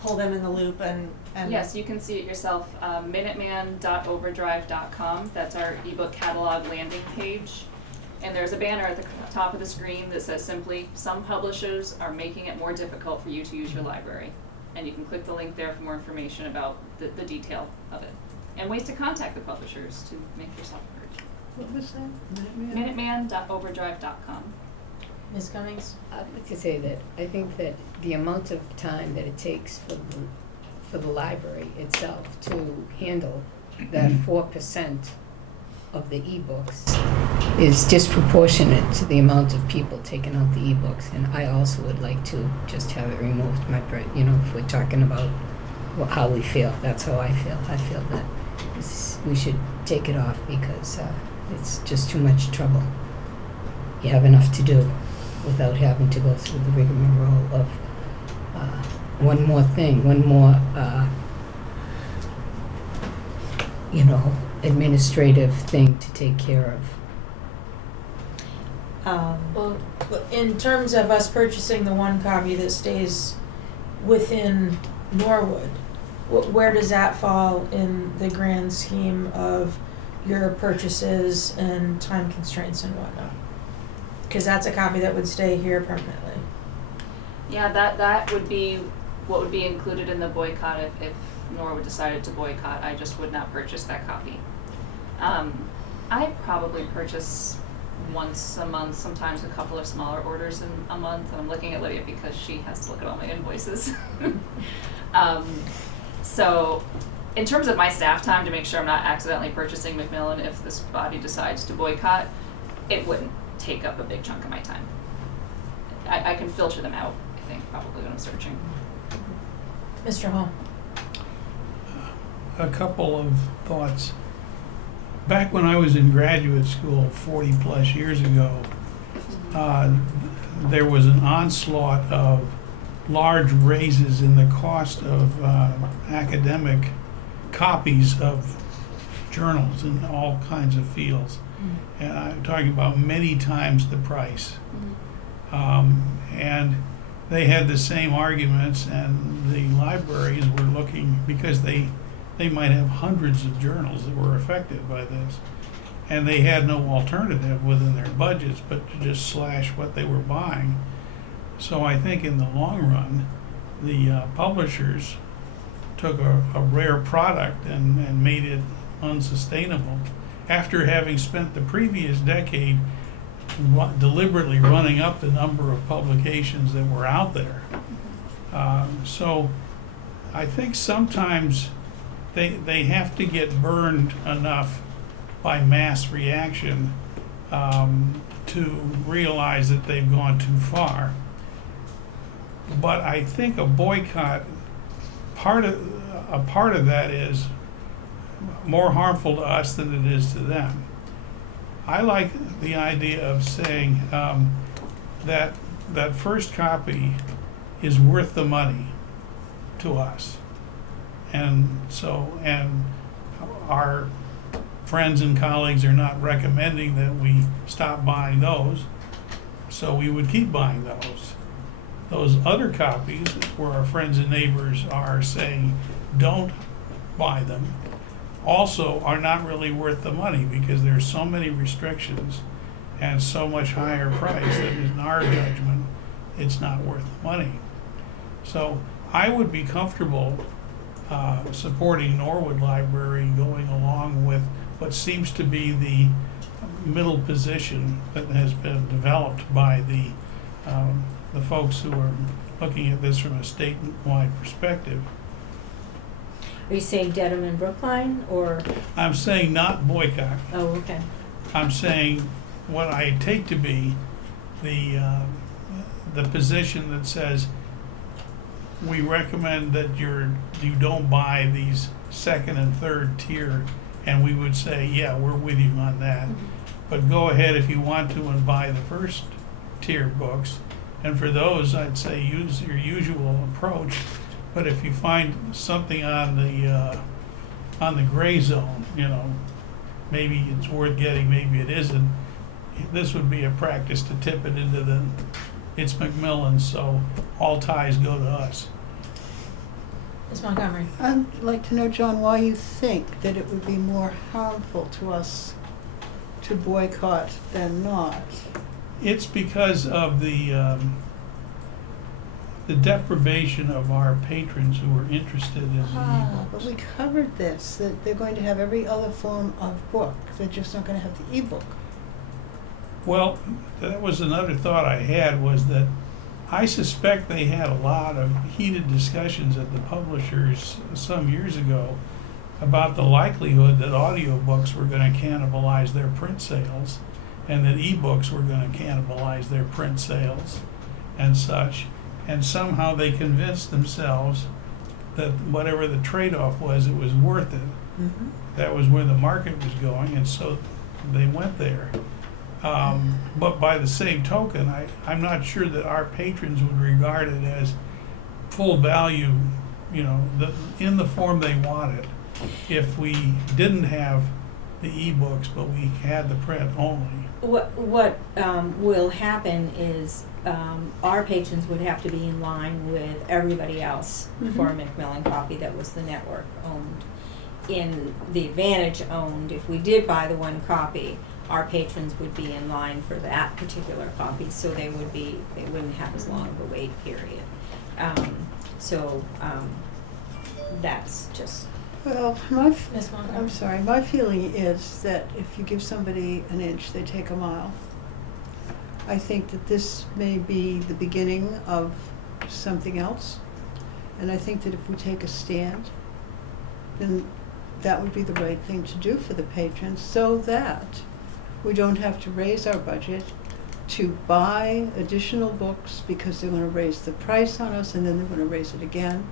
pull them in the loop and Yes, you can see it yourself. Minuteman.overdrive.com. That's our ebook catalog landing page. And there's a banner at the top of the screen that says simply, some publishers are making it more difficult for you to use your library. And you can click the link there for more information about the detail of it. And ways to contact the publishers to make yourself heard. What was that? Minuteman? Minuteman.overdrive.com. Ms. Cummings? I'd like to say that I think that the amount of time that it takes for the library itself to handle that 4% of the ebooks is disproportionate to the amount of people taking out the ebooks, and I also would like to just have it removed. If we're talking about how we feel, that's how I feel. I feel that we should take it off because it's just too much trouble. You have enough to do without having to go through the rigmarole of one more thing, one more administrative thing to take care of. Well, in terms of us purchasing the one copy that stays within Norwood, where does that fall in the grand scheme of your purchases and time constraints and whatnot? Because that's a copy that would stay here permanently. Yeah, that would be what would be included in the boycott if Norwood decided to boycott. I just would not purchase that copy. I probably purchase once a month, sometimes a couple of smaller orders in a month. I'm looking at Lydia because she has to look at all my invoices. So in terms of my staff time to make sure I'm not accidentally purchasing Macmillan if this body decides to boycott, it wouldn't take up a big chunk of my time. I can filter them out, I think, probably when I'm searching. Mr. Hall. A couple of thoughts. Back when I was in graduate school 40 plus years ago, there was an onslaught of large raises in the cost of academic copies of journals in all kinds of fields. And I'm talking about many times the price. And they had the same arguments, and the libraries were looking, because they might have hundreds of journals that were affected by this, and they had no alternative within their budgets but to just slash what they were buying. So I think in the long run, the publishers took a rare product and made it unsustainable after having spent the previous decade deliberately running up the number of publications that were out there. So I think sometimes they have to get burned enough by mass reaction to realize that they've gone too far. But I think a boycott, a part of that is more harmful to us than it is to them. I like the idea of saying that first copy is worth the money to us. And our friends and colleagues are not recommending that we stop buying those, so we would keep buying those. Those other copies where our friends and neighbors are saying don't buy them also are not really worth the money, because there's so many restrictions and so much higher price that in our judgment it's not worth the money. So I would be comfortable supporting Norwood Library going along with what seems to be the middle position that has been developed by the folks who are looking at this from a statewide perspective. Are you saying Dedham and Brookline, or? I'm saying not boycott. Oh, okay. I'm saying what I take to be the position that says we recommend that you don't buy these second and third tier, and we would say, yeah, we're with you on that. But go ahead if you want to and buy the first tier books. And for those, I'd say use your usual approach. But if you find something on the gray zone, maybe it's worth getting, maybe it isn't. This would be a practice to tip it into it's Macmillan, so all ties go to us. Ms. Montgomery. I'd like to know, John, why you think that it would be more harmful to us to boycott than not. It's because of the deprivation of our patrons who are interested in the But ebooks. we covered this, that they're going to have every other form of book. They're just not going to have the ebook. Well, that was another thought I had, was that I suspect they had a lot of heated discussions at the publishers some years ago about the likelihood that audiobooks were going to cannibalize their print sales and that ebooks were going to cannibalize their print sales and such. And somehow they convinced themselves that whatever the trade-off was, it was worth it. Mm-hmm. That was where the market was going, and so they went there. But by the same token, I'm not sure that our patrons would regard it as full value, you know, in the form they want it, if we didn't have the ebooks, but we had the print only. What will happen is our patrons would have to be in line with everybody else for a Macmillan copy that was the network owned. In the Advantage owned, if we did buy the one copy, our patrons would be in line for that particular copy, so they wouldn't have as long of a wait period. That's just. Well, Ms. Montgomery? I'm sorry, my feeling is that if you give somebody an inch, they take a mile. I think that this may be the beginning of something else. And I think that if we take a stand, then that would be the right thing to do for the patrons, so that we don't have to raise our budget to buy additional books because they're going to raise the price on us and then they're going to raise it again.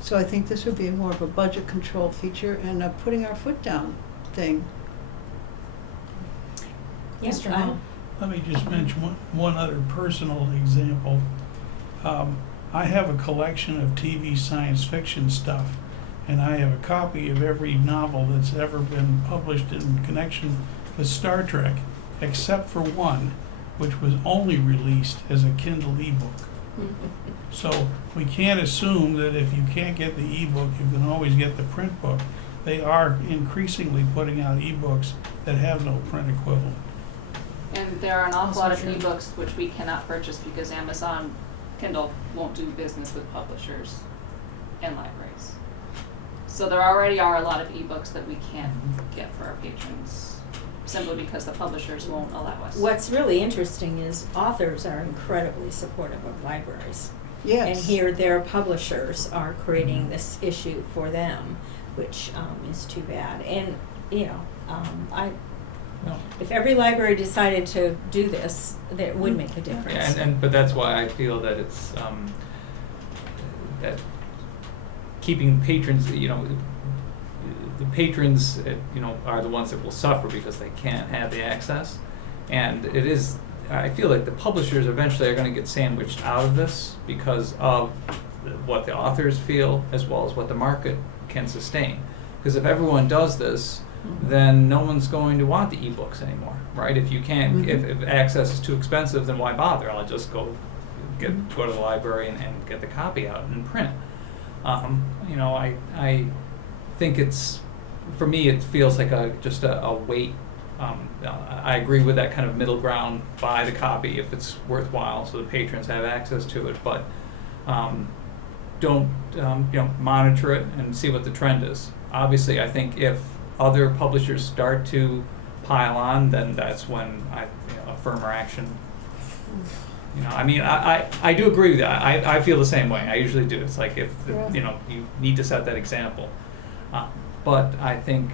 So I think this would be more of a budget control feature and a putting our foot down thing. Mr. Hall? Let me just mention one other personal example. I have a collection of TV science fiction stuff, and I have a copy of every novel that's ever been published in connection with Star Trek, except for one, which was only released as a Kindle ebook. So we can't assume that if you can't get the ebook, you can always get the print book. They are increasingly putting out ebooks that have no print equivalent. And there are an awful Also lot of true. ebooks which we cannot purchase because Amazon Kindle won't do business with publishers and libraries. So there already are a lot of ebooks that we can't get for our patrons, simply because the publishers won't allow us. What's really interesting is authors are incredibly supportive of libraries. Yes. And here their publishers are creating this issue for them, which is too bad. And, you know, if every library decided to do this, that would make a difference. Yeah, but that's why I feel that it's that keeping patrons, you know, the patrons, you know, are the ones that will suffer because they can't have the access, and it is. I feel like the publishers eventually are going to get sandwiched out of this because of what the authors feel as well as what the market can sustain. Because if everyone does this, then no one's going to want the ebooks anymore, right? If you can't, if access is too expensive, then why bother? I'll just go to the library and get the copy out and print. You know, I think it's, for me, it feels like just a wait. I agree with that kind of middle ground. Buy the copy if it's worthwhile, so the patrons have access to it. But don't you know, monitor it and see what the trend is. Obviously, I think if other publishers start to pile on, then that's when a firmer action. You know, I mean, I do agree with that. I feel the same way. I usually do. It's like if you know, you need to set that example. But I think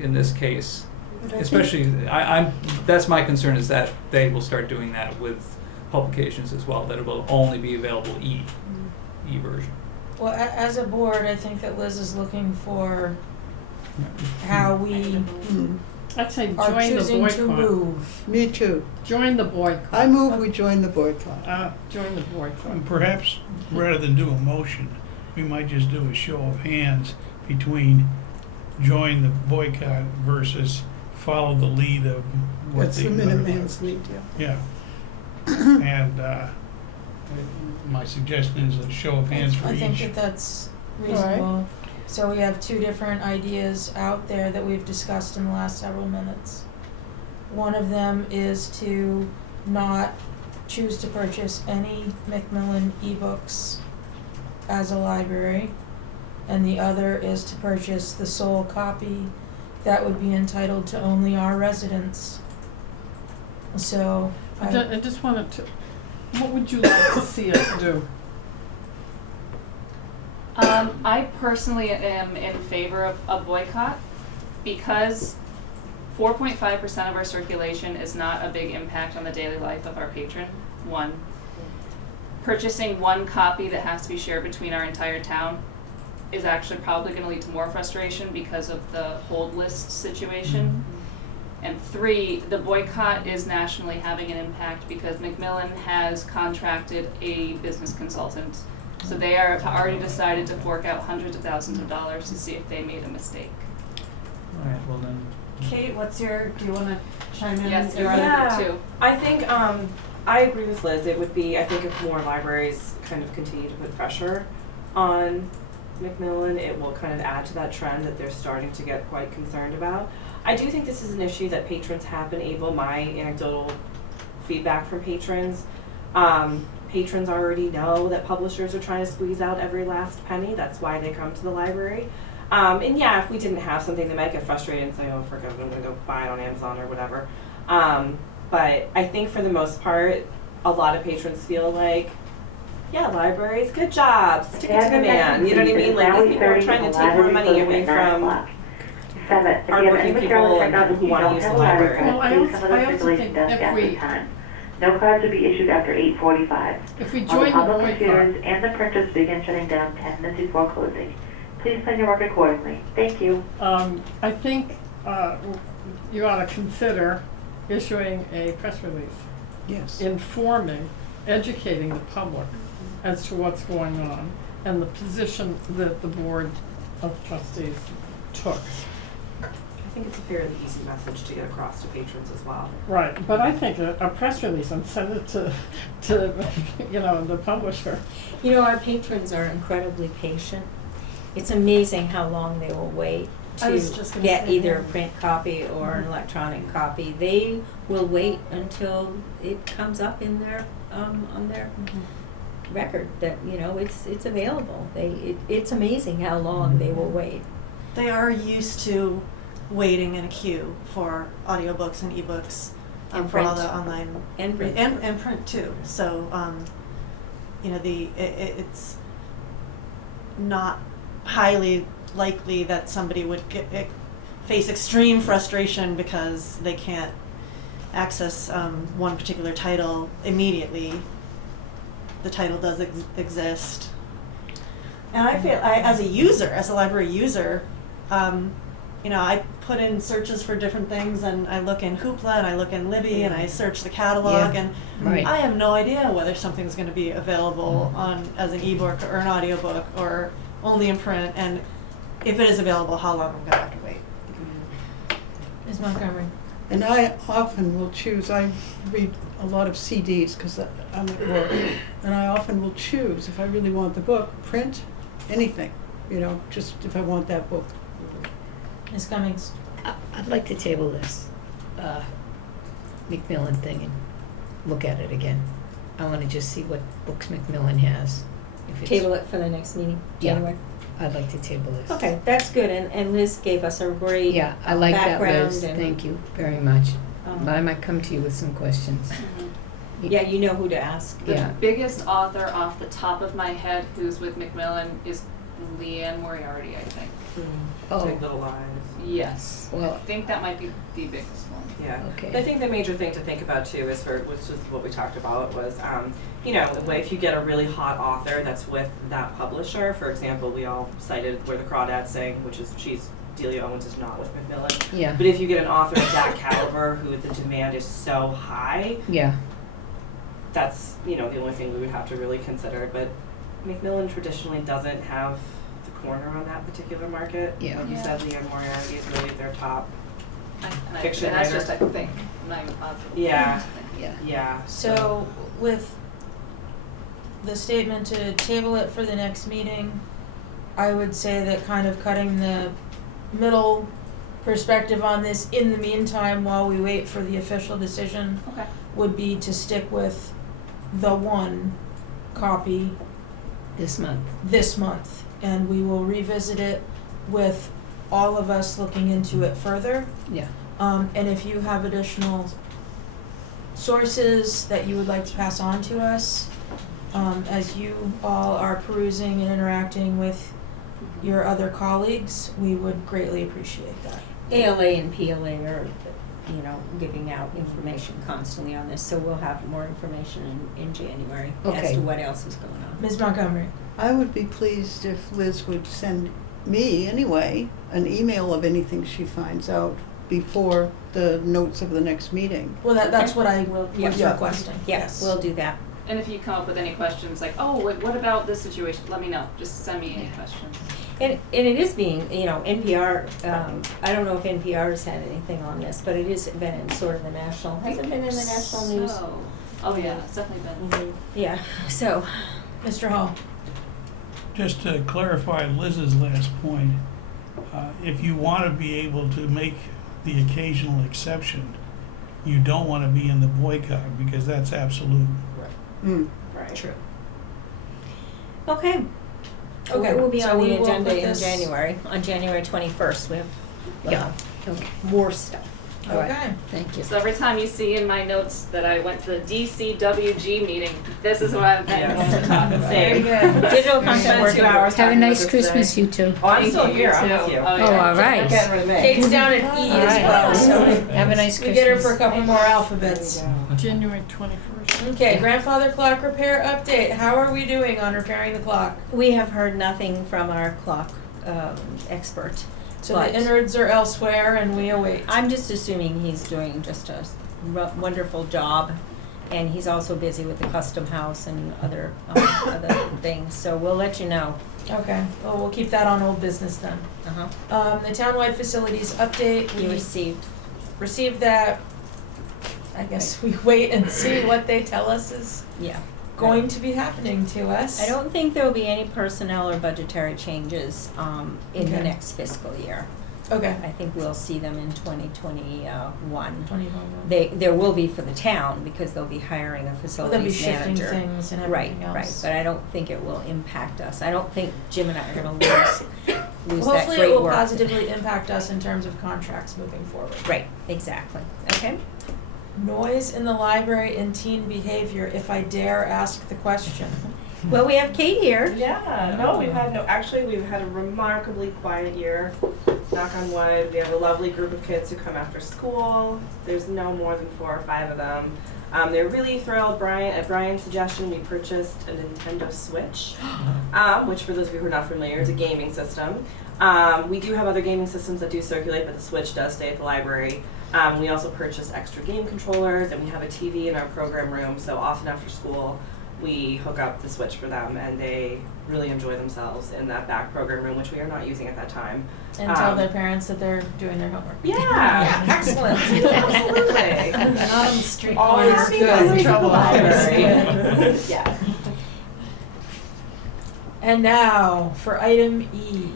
in this case, especially, I'm that's my concern, is that they will start doing that with publications as well. That it will only be available e-version. Well, as a board, I think that Liz is looking for how we I'd say are join the choosing to boycott. move. Me too. Join the boycott. I move we join the boycott. Join the boycott. And perhaps rather than do a motion, we might just do a show of hands between join the boycott versus follow the lead of what That's the Minuteman's lead, yeah. Yeah. And my suggestion is a show of hands for I think each. that that's reasonable. So we have two different ideas out there that we've discussed in the last several minutes. One of them is to not choose to purchase any Macmillan ebooks as a library, and the other is to purchase the sole copy that would be entitled to only our residents. So I just wanted to, what would you like to see us do? I personally am in favor of a boycott because 4.5% of our circulation is not a big impact on the daily life of our patron, one. Purchasing one copy that has to be shared between our entire town is actually probably going to lead to more frustration because of the hold list situation. And three, the boycott is nationally having an impact because Macmillan has contracted a business consultant. So they have already decided to fork out hundreds of thousands of dollars to see if they made a mistake. All right, well then. Kate, do you wanna chime in? Yes, you're Yeah. on it too. I think, I agree with Liz. It would be, I think if more libraries kind of continue to put pressure on Macmillan, it will kind of add to that trend that they're starting to get quite concerned about. I do think this is an issue that patrons have been able, my anecdotal feedback from patrons, patrons already know that publishers are trying to squeeze out every last penny. That's why they come to the library. And yeah, if we didn't have something, they might get frustrated and say, oh, forget it, I'm going to go buy it on Amazon or whatever. But I think for the most part, a lot of patrons feel like, yeah, libraries, good job, stick it to the man. You know what I mean? Like, these people are trying to take more money away from hardworking people and who want to use the library. Well, I also think no cards will be issued after 8:45. If we All the join the public boycott, computers and the printers begin shutting down 10 minutes before closing. Please plan your work accordingly. Thank you. I think you ought to consider issuing a press release, Yes. informing, educating the public as to what's going on and the position that the Board of Trustees took. I think it's a fairly easy message to get across to patrons as well. Right, but I think a press release and send it to the publisher. You know, our patrons are incredibly patient. It's amazing how long they will wait I to was just gonna get say, either yeah. a print copy or an electronic copy. They will wait until it comes up in their on their record that it's available. It's amazing how long they will wait. They are used to waiting in a queue for audiobooks and ebooks, And for all print. the online And print. and print too. So it's not highly likely that somebody would face extreme frustration because they can't access one particular title immediately. The title does exist. And I feel, as a library user, I put in searches for different things, and I look in Hoopla, and I look in Libby, and I search the catalog, Yeah, and right. I have no idea whether something's going to be available as an ebook or an audiobook or only in print, and if it is available, how long I'm going to have to wait. Ms. Montgomery. And I often will choose, I read a lot of CDs because I'm at work, and I often will choose, if I really want the book, print, anything, just if I want that book. Ms. Cummings. I'd like to table this Macmillan thing and look at it again. I want to just see what books Macmillan has. If it's, Table it for the next meeting, Yeah. January. I'd like to table this. Okay, that's good. And Liz gave us a great Yeah, I like that, background Liz. and, Thank you very much. um, I might come to you with some questions. Yeah, you know who to ask. The Yeah. biggest author off the top of my head who's with Macmillan is Leanne Moriarty, I think. Oh. Big Little Lies. Yes. Well, I think that might be the biggest one. Yeah. Okay. But I think the major thing to think about too is which is what we talked about was, if you get a really hot author that's with that publisher, for example, we all cited Where the Crawdads Sing, which is Delia Owens is not with Macmillan. Yeah. But if you get an author of that caliber who the demand is so high, Yeah. that's, the only thing we would have to really consider. But Macmillan traditionally doesn't have the corner on that particular market. Yeah. Like you said, Leanne Moriarty is really their top. Fiction And that's writer. just, I think, I'm not even positive. Yeah. Yeah. Yeah. So with the statement to table it for the next meeting, I would say that kind of cutting the middle perspective on this in the meantime while we wait for the official decision Okay. would be to stick with the one copy This month. this month, and we will revisit it with all of us looking into it further. Yeah. And if you have additional sources that you would like to pass on to us, As you all are perusing and interacting with your other colleagues, we would greatly appreciate that. ALA and PLA are, giving out information constantly on this, so we'll have more information in January as Okay. to what else is going on. Ms. Montgomery? I would be pleased if Liz would send me, anyway, an email of anything she finds out before the notes of the next meeting. Well, that's what I We'll- was yeah. requesting. Yes, we'll do that. And if you come up with any questions, like, oh, what about this situation, let me know, just send me any questions. And it is being, NPR, I don't know if NPR has had anything on this, but it has been in sort of the national, has it been in the national news? Oh yeah, it's definitely been. Yeah, so, Mr. Hall? Just to clarify Liz's last point, if you want to be able to make the occasional exception, you don't want to be in the boycott because that's absolute. Mm. Right. True. okay. Okay, We'll be so on we the will agenda put in this- January, on January 21st, we have Yeah. Okay. more stuff. All right. Okay. Thank you. So every time you see in my notes that I went to the DCWG meeting, this is what I'm going to talk about. Very good. Digital content Spent 2 working hours Have a talking about nice this Christmas, today. you two. Oh, I'm still Thank here, you, I'm too. with you. Oh, Oh, yeah. all right. Don't get rid of me. Kate's down at E as well, so Have a nice we Christmas. get her for a couple more alphabets. January 21st. Okay, grandfather clock repair update. How are we doing on repairing the clock? We have heard nothing from our clock expert. So But- the innards are elsewhere and we await. I'm just assuming he's doing just a wonderful job, and he's also busy with the custom house and other things, so we'll let you know. Okay, well, we'll keep that on old business then. Uh-huh. The townwide facilities update, You we received. received that. I guess we wait and see what they tell us is Yeah. going to be happening to us. I don't think there will be any personnel or budgetary changes in the Okay. next fiscal year. Okay. I think we'll see them in 2021. 2021. There will be for the town, because they'll be hiring a Well, facilities they'll be manager. shifting things and Right, everything right, else. but I don't think it will impact us. I don't think Jim and I are gonna lose that Hopefully great it will work. positively impact us in terms of contracts moving forward. Right, exactly, okay? Noise in the library and teen behavior, if I dare ask the question. Well, we have Kate here. Yeah, no, we've had a remarkably quiet year. Knock on wood. We have a lovely group of kids who come after school. There's no more than 4 or 5 of them. They're really thrilled. At Brian's suggestion, we purchased a Nintendo Switch, which for those of you who are not familiar, is a gaming system. We do have other gaming systems that do circulate, but the Switch does stay at the library. We also purchased extra game controllers, and we have a TV in our program room, so often after school, we hook up the Switch for them, and they really enjoy themselves in that back program room, which we are not using at that time. And tell their parents that they're doing their homework. Yeah. Yeah, excellent. Absolutely. Not on the street Always corner. good. Good. Trouble library. Yeah. And now for item E,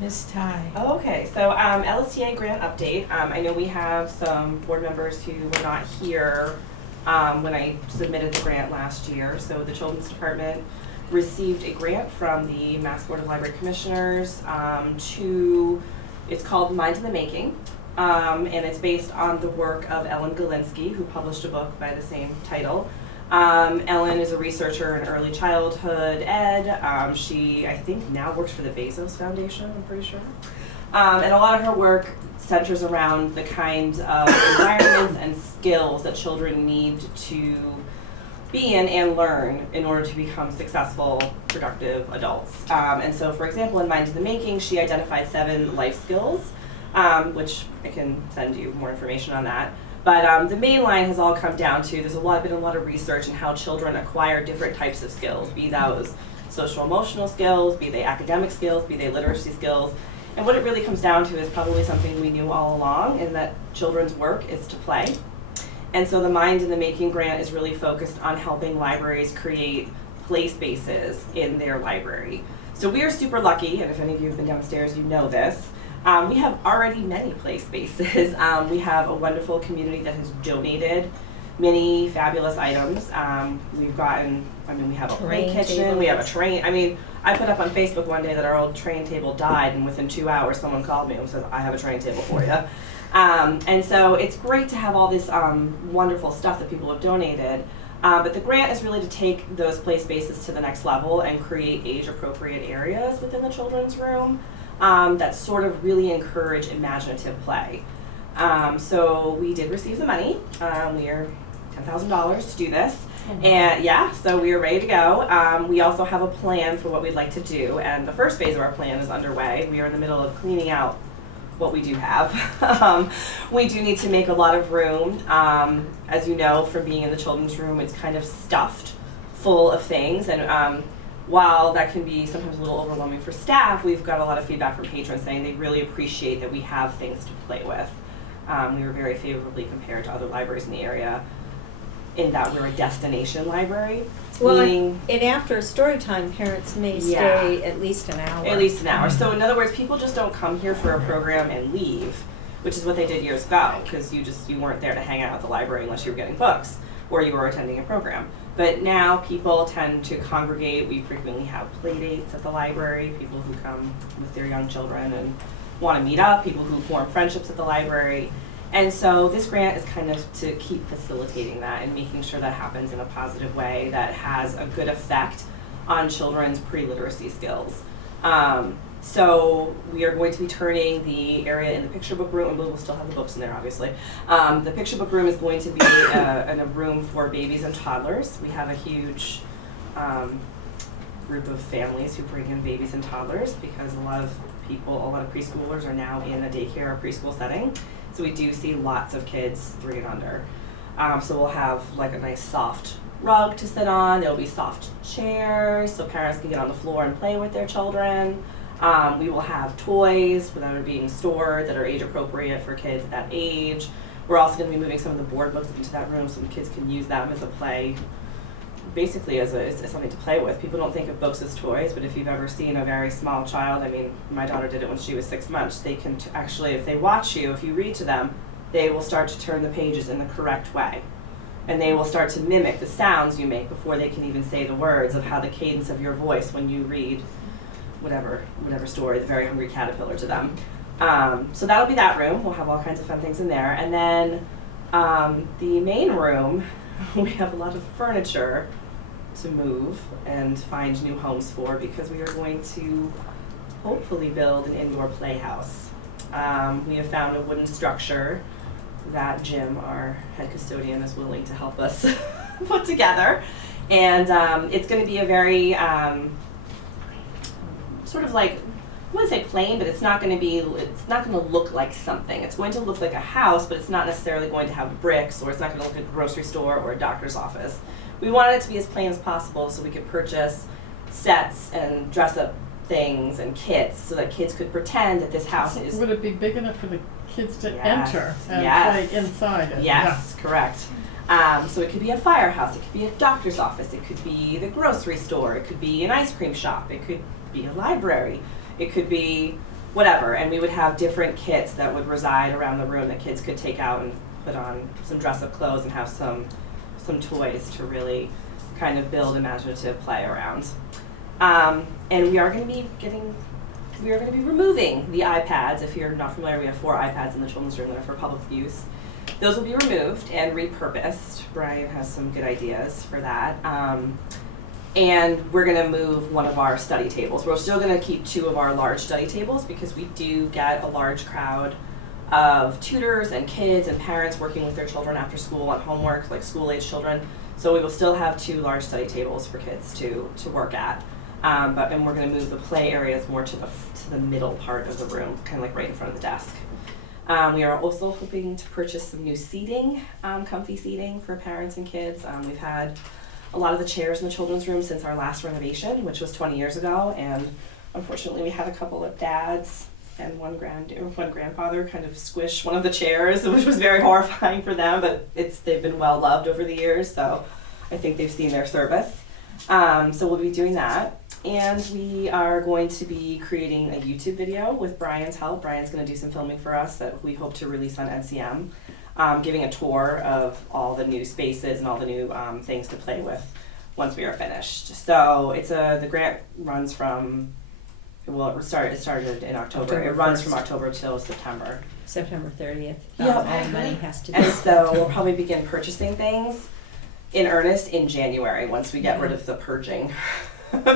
Ms. Ty. Okay, so LSTA grant update. I know we have some board members who were not here when I submitted the grant last year. So the Children's Department received a grant from the Mass Board of Library Commissioners it's called Mind in the Making. And it's based on the work of Ellen Galinsky, who published a book by the same title. Ellen is a researcher in early childhood ed. She, I think, now works for the Bezos Foundation, I'm pretty sure. And a lot of her work centers around the kind of environments and skills that children need to be in and learn in order to become successful, productive adults. And so, for example, in Mind in the Making, she identified 7 life skills, which I can send you more information on that. But the main line has all come down to, there's been a lot of research in how children acquire different types of skills, be those social emotional skills, be they academic skills, be they literacy skills. And what it really comes down to is probably something we knew all along, in that children's work is to play. And so the Mind in the Making grant is really focused on helping libraries create play spaces in their library. So we are super lucky, and if any of you have been downstairs, you know this. We have already many play spaces. We have a wonderful community that has donated many fabulous items. We have a play kitchen, we have a train. I put up on Facebook one day that our old train table died, and within 2 hours someone called me and said, I have a train table for you. And so it's great to have all this wonderful stuff that people have donated. But the grant is really to take those play spaces to the next level and create age-appropriate areas within the children's room that sort of really encourage imaginative play. So we did receive the money. We are $10,000 to do this. And yeah, so we are ready to go. We also have a plan for what we'd like to do, and the first phase of our plan is underway. We are in the middle of cleaning out what we do have. We do need to make a lot of room. As you know, from being in the children's room, it's kind of stuffed full of things, and while that can be sometimes a little overwhelming for staff, we've got a lot of feedback from patrons saying they really appreciate that we have things to play with. We were very favorably compared to other libraries in the area in that we're a destination library. Well, meaning, and after story time, parents may stay at least an hour. At least an hour. So in other words, people just don't come here for a program and leave, which is what they did years ago, because you weren't there to hang out at the library unless you were getting books or you were attending a program. But now people tend to congregate. We frequently have play dates at the library, people who come with their young children and want to meet up, people who form friendships at the library. And so this grant is kind of to keep facilitating that and making sure that happens in a positive way that has a good effect on children's pre-literacy skills. So we are going to be turning the area in the picture book room, and we'll still have the books in there obviously. The picture book room is going to be in a room for babies and toddlers. We have a huge group of families who bring in babies and toddlers because a lot of preschoolers are now in a daycare or preschool setting. So we do see lots of kids 3 and under. So we'll have like a nice soft rug to sit on. There'll be soft chairs so parents can get on the floor and play with their children. We will have toys that are being stored that are age appropriate for kids at that age. We're also going to be moving some of the board books into that room so the kids can use them as a play, basically as something to play with. People don't think of books as toys, but if you've ever seen a very small child, I mean, my daughter did it when she was 6 months, they can actually, if they watch you, if you read to them, they will start to turn the pages in the correct way. And they will start to mimic the sounds you make before they can even say the words of how the cadence of your voice when you read whatever story, The Very Hungry Caterpillar, to them. So that'll be that room. We'll have all kinds of fun things in there. And then the main room, we have a lot of furniture to move and find new homes for because we are going to hopefully build an indoor playhouse. We have found a wooden structure that Jim, our head custodian, is willing to help us put together. And it's going to be a very sort of like, I wouldn't say plain, but it's not going to look like something. It's going to look like a house, but it's not necessarily going to have bricks, or it's not going to look like a grocery store or a doctor's office. We wanted it to be as plain as possible so we could purchase sets and dress up things and kits so that kids could pretend that this house is... Would it be big enough for the kids to Yes, enter and yes. play inside it? Yes, correct. So it could be a firehouse, it could be a doctor's office, it could be the grocery store, it could be an ice cream shop, it could be a library, it could be whatever. And we would have different kits that would reside around the room that kids could take out and put on some dress-up clothes and have some toys to really kind of build imaginative play around. And we are going to be removing the iPads. If you're not familiar, we have 4 iPads in the children's room that are for public use. Those will be removed and repurposed. Brian has some good ideas for that. And we're going to move one of our study tables. We're still going to keep 2 of our large study tables because we do get a large crowd of tutors and kids and parents working with their children after school on homework, like school-age children. So we will still have 2 large study tables for kids to work at. And we're going to move the play areas more to the middle part of the room, kind of like right in front of the desk. We are also hoping to purchase some new seating, comfy seating for parents and kids. We've had a lot of the chairs in the children's room since our last renovation, which was 20 years ago, and unfortunately we had a couple of dads and one grandfather kind of squish one of the chairs, which was very horrifying for them, but they've been well loved over the years, so I think they've seen their service. So we'll be doing that. And we are going to be creating a YouTube video with Brian's help. Brian's going to do some filming for us that we hope to release on NCM, giving a tour of all the new spaces and all the new things to play with once we are finished. So the grant runs from, it started in October. It runs from October till September. September 30th. Yeah. All the money has to be. And so we'll probably begin purchasing things in earnest in January, once we get rid of the purging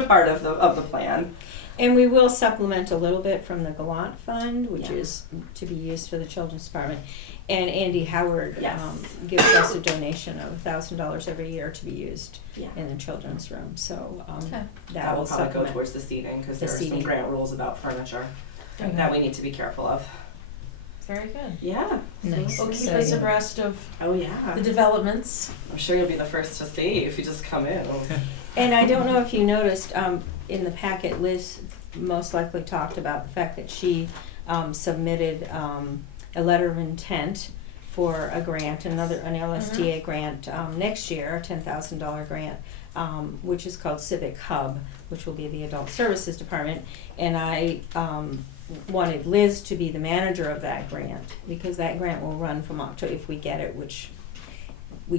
part of the plan. And we will supplement a little bit from the Gallant Fund, which Yeah. is to be used for the Children's Department. And Andy Howard Yes. gives us a donation of $1,000 every year to be used Yeah. in the children's room. So Okay. That will probably go supplement. towards the seating, because The there are some seating. grant rules about furniture Okay. that we need to be careful of. Very good. Yeah. Nice. We'll keep So, us yeah. abreast of Oh yeah. the developments. I'm sure you'll be the first to see if you just come in. And I don't know if you noticed, in the packet, Liz most likely talked about the fact that she submitted a letter of intent for a grant, an LSTA grant next year, a $10,000 grant, which is called Civic Hub, which will be the Adult Services Department. And I wanted Liz to be the manager of that grant, because that grant will run from October, if we get it, which we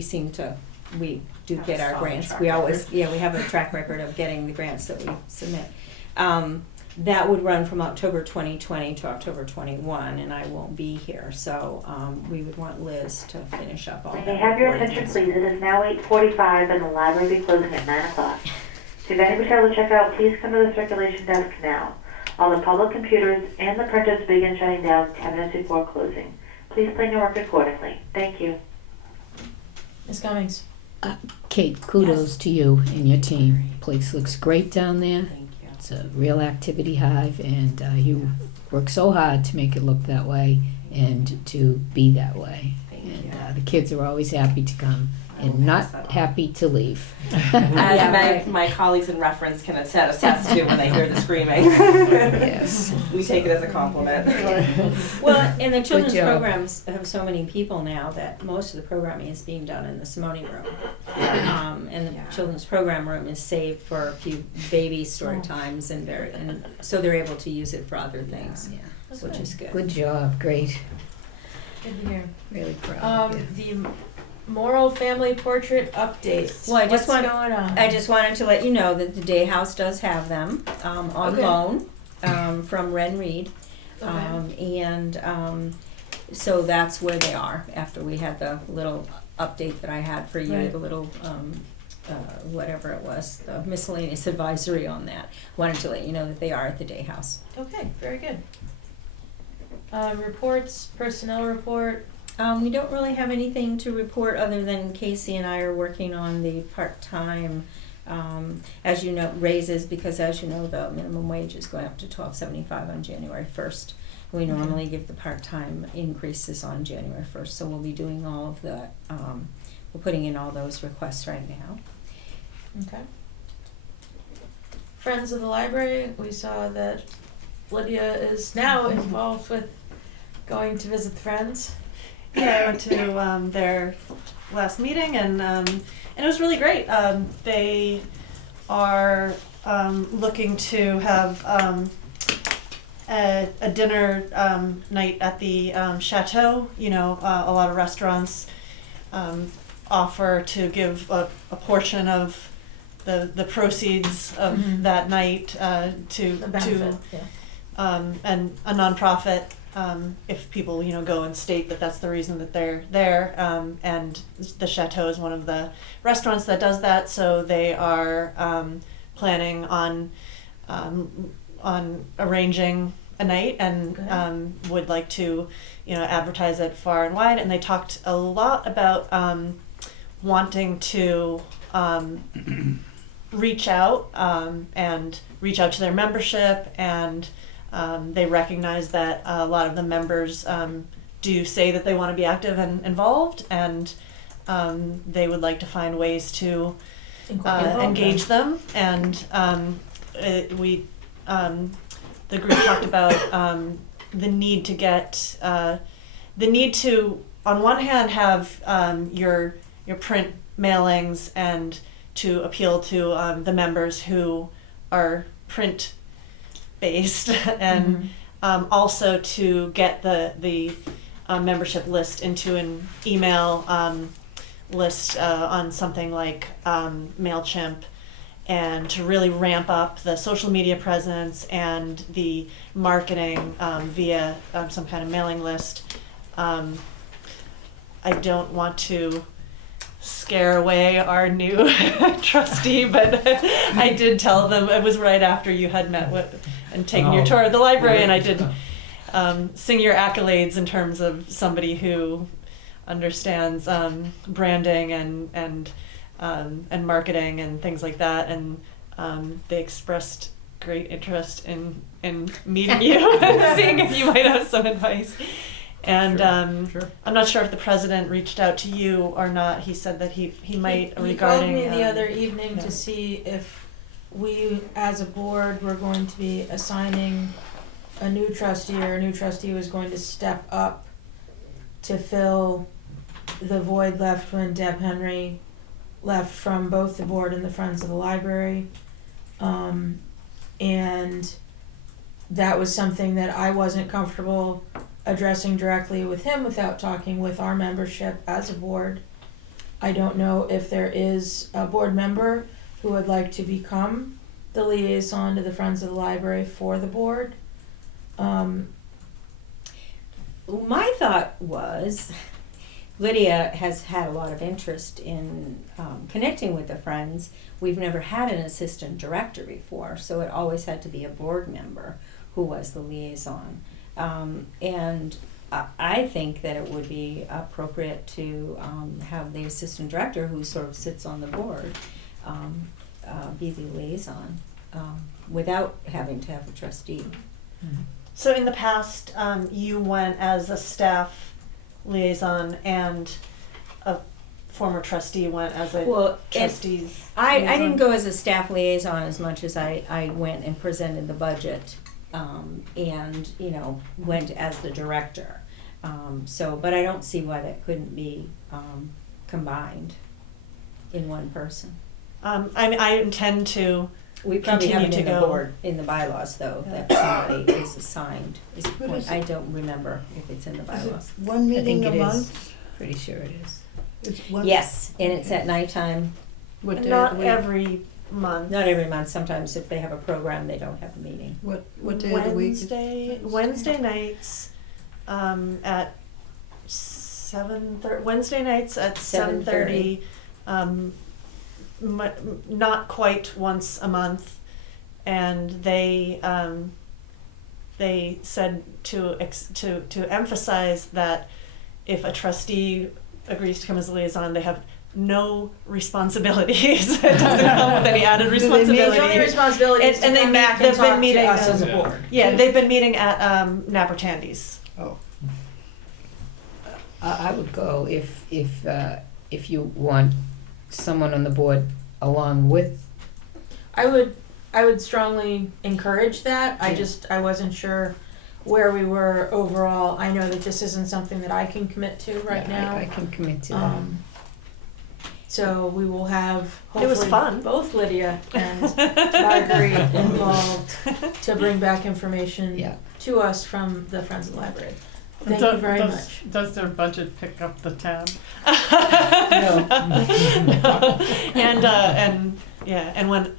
do Have get a our solid grants. track We always, record. we have a track record of getting the grants that we submit. That would run from October 2020 to October 21, and I won't be here, so we would want Liz to finish up all that. May I have your reporting. attention, please? It is now 8:45 and the library will be closing at 9 o'clock. If you have any material to check out, please come to the circulation desk now. All the public computers and the printers begin shutting down 10 minutes before closing. Please plan your work accordingly. Thank you. Ms. Cummings. Kate, kudos to you and your team. Place looks great down there. Thank you. It's a real activity hive, and you work so hard to make it look that way and to be that way. Thank And you. the kids are always happy to come I will and not pass that on. happy to leave. As my colleagues in reference can attest to when they hear the screaming. Yes. We take it as a compliment. Well, and the children's job. programs have so many people now that most of the programming is being done in the Simone room. And the Yeah. children's program room is saved for a few baby story times, and so they're able to use it for other things, Yeah. That's which good. is good. Good job. Great. Good to hear. Really proud of you. The Moral Family Portrait update. Well, I just What's want- going on? I just wanted to let you know that the Day House does have them on Okay. loan from Ren Reed. So that's where they are, after we had the little update that I had for you, Right. the little, whatever it was, the miscellaneous advisory on that. Wanted to let you know that they are at the Day House. Okay, very good. Reports, personnel report. We don't really have anything to report other than Casey and I are working on the part-time, as you know, raises, because as you know, the minimum wage is going up to $12.75 on January 1st. We normally give the part-time increases on January 1st, so we'll be doing all of the, we're putting in all those requests right now. Okay. Friends of the Library, we saw that Lydia is now involved with going to visit the friends. Yeah, I went to their last meeting, and it was really great. They are looking to have a dinner night at the chateau. You know, a lot of restaurants offer to give a portion of the proceeds of Mhm. that night to The benefit, yeah. and a nonprofit, if people, you know, go and state that that's the reason that they're there, and the Chateau is one of the restaurants that does that, so they are planning on arranging a night, and Good. would like to, you know, advertise it far and wide. And they talked a lot about wanting to reach out and reach out to their membership, and they recognize that a lot of the members do say that they want to be active and involved, and they would like to find ways to engage them. And the group talked about the need to get the need to, on one hand, have your print mailings, and to appeal to the members who are print based, and also to get the membership list into an email list on something like MailChimp, and to really ramp up the social media presence and the marketing via some kind of mailing list. I don't want to scare away our new trustee, but I did tell them, it was right after you had met with and taken your tour of the library, and I did sing your accolades in terms of somebody who understands branding and marketing and things like that, and they expressed great interest in meeting you and seeing if you might have some advice. And Sure. I'm not sure if the president reached out to you or not. He said that he might regarding. He called me the other evening yeah. to see if we, as a board, were going to be assigning a new trustee, or a new trustee was going to step up to fill the void left when Deb Henry left from both the board and the Friends of the Library. And that was something that I wasn't comfortable addressing directly with him without talking with our membership as a board. I don't know if there is a board member who would like to become the liaison to the Friends of the Library for the board. My thought was, Lydia has had a lot of interest in connecting with the Friends. We've never had an assistant director before, so it always had to be a board member who was the liaison. And I think that it would be appropriate to have the assistant director, who sort of sits on the board, be the liaison without having to have a trustee. So in the past, you went as a staff liaison, and a former trustee went as a Well, trustee's I liaison. didn't go as a staff liaison as much as I went and presented the budget, and, you know, went as the director. But I don't see why that couldn't be combined in one person. I intend to. We probably have it Continue in to the go. board, in the bylaws, though, Yeah. that somebody is assigned. Is What appoint- is I it? don't remember if it's in the Is bylaws. it one meeting I a think it is. month? Pretty sure it is. It's one. Yes, and it's at nighttime, What day of Not the week? every month. not every month. Sometimes if they have a program, they don't have a meeting. What day of the week? Wednesday nights, at 7:30. Wednesday nights at 7:30. Not quite once a month, and they said to emphasize that if a trustee agrees to come as a liaison, they have no responsibilities. It doesn't come with any added Do they meet- responsibility. The only responsibility is to And they come meet- back they've and been talk to meeting, us as a Yeah. board. Yeah, they've been meeting at Napper Tandy's. Oh, I would go if you want someone on the board along with. I would strongly encourage that. I wasn't sure where we were overall. I know that this isn't something that I can commit to right Yeah, now. I can commit to that. So we will have It was hopefully fun. both Lydia and Marguerite involved to bring back information Yeah. to us from the Friends of the Library. Thank Do- you very does- much. Does their budget pick up the tab? No. And when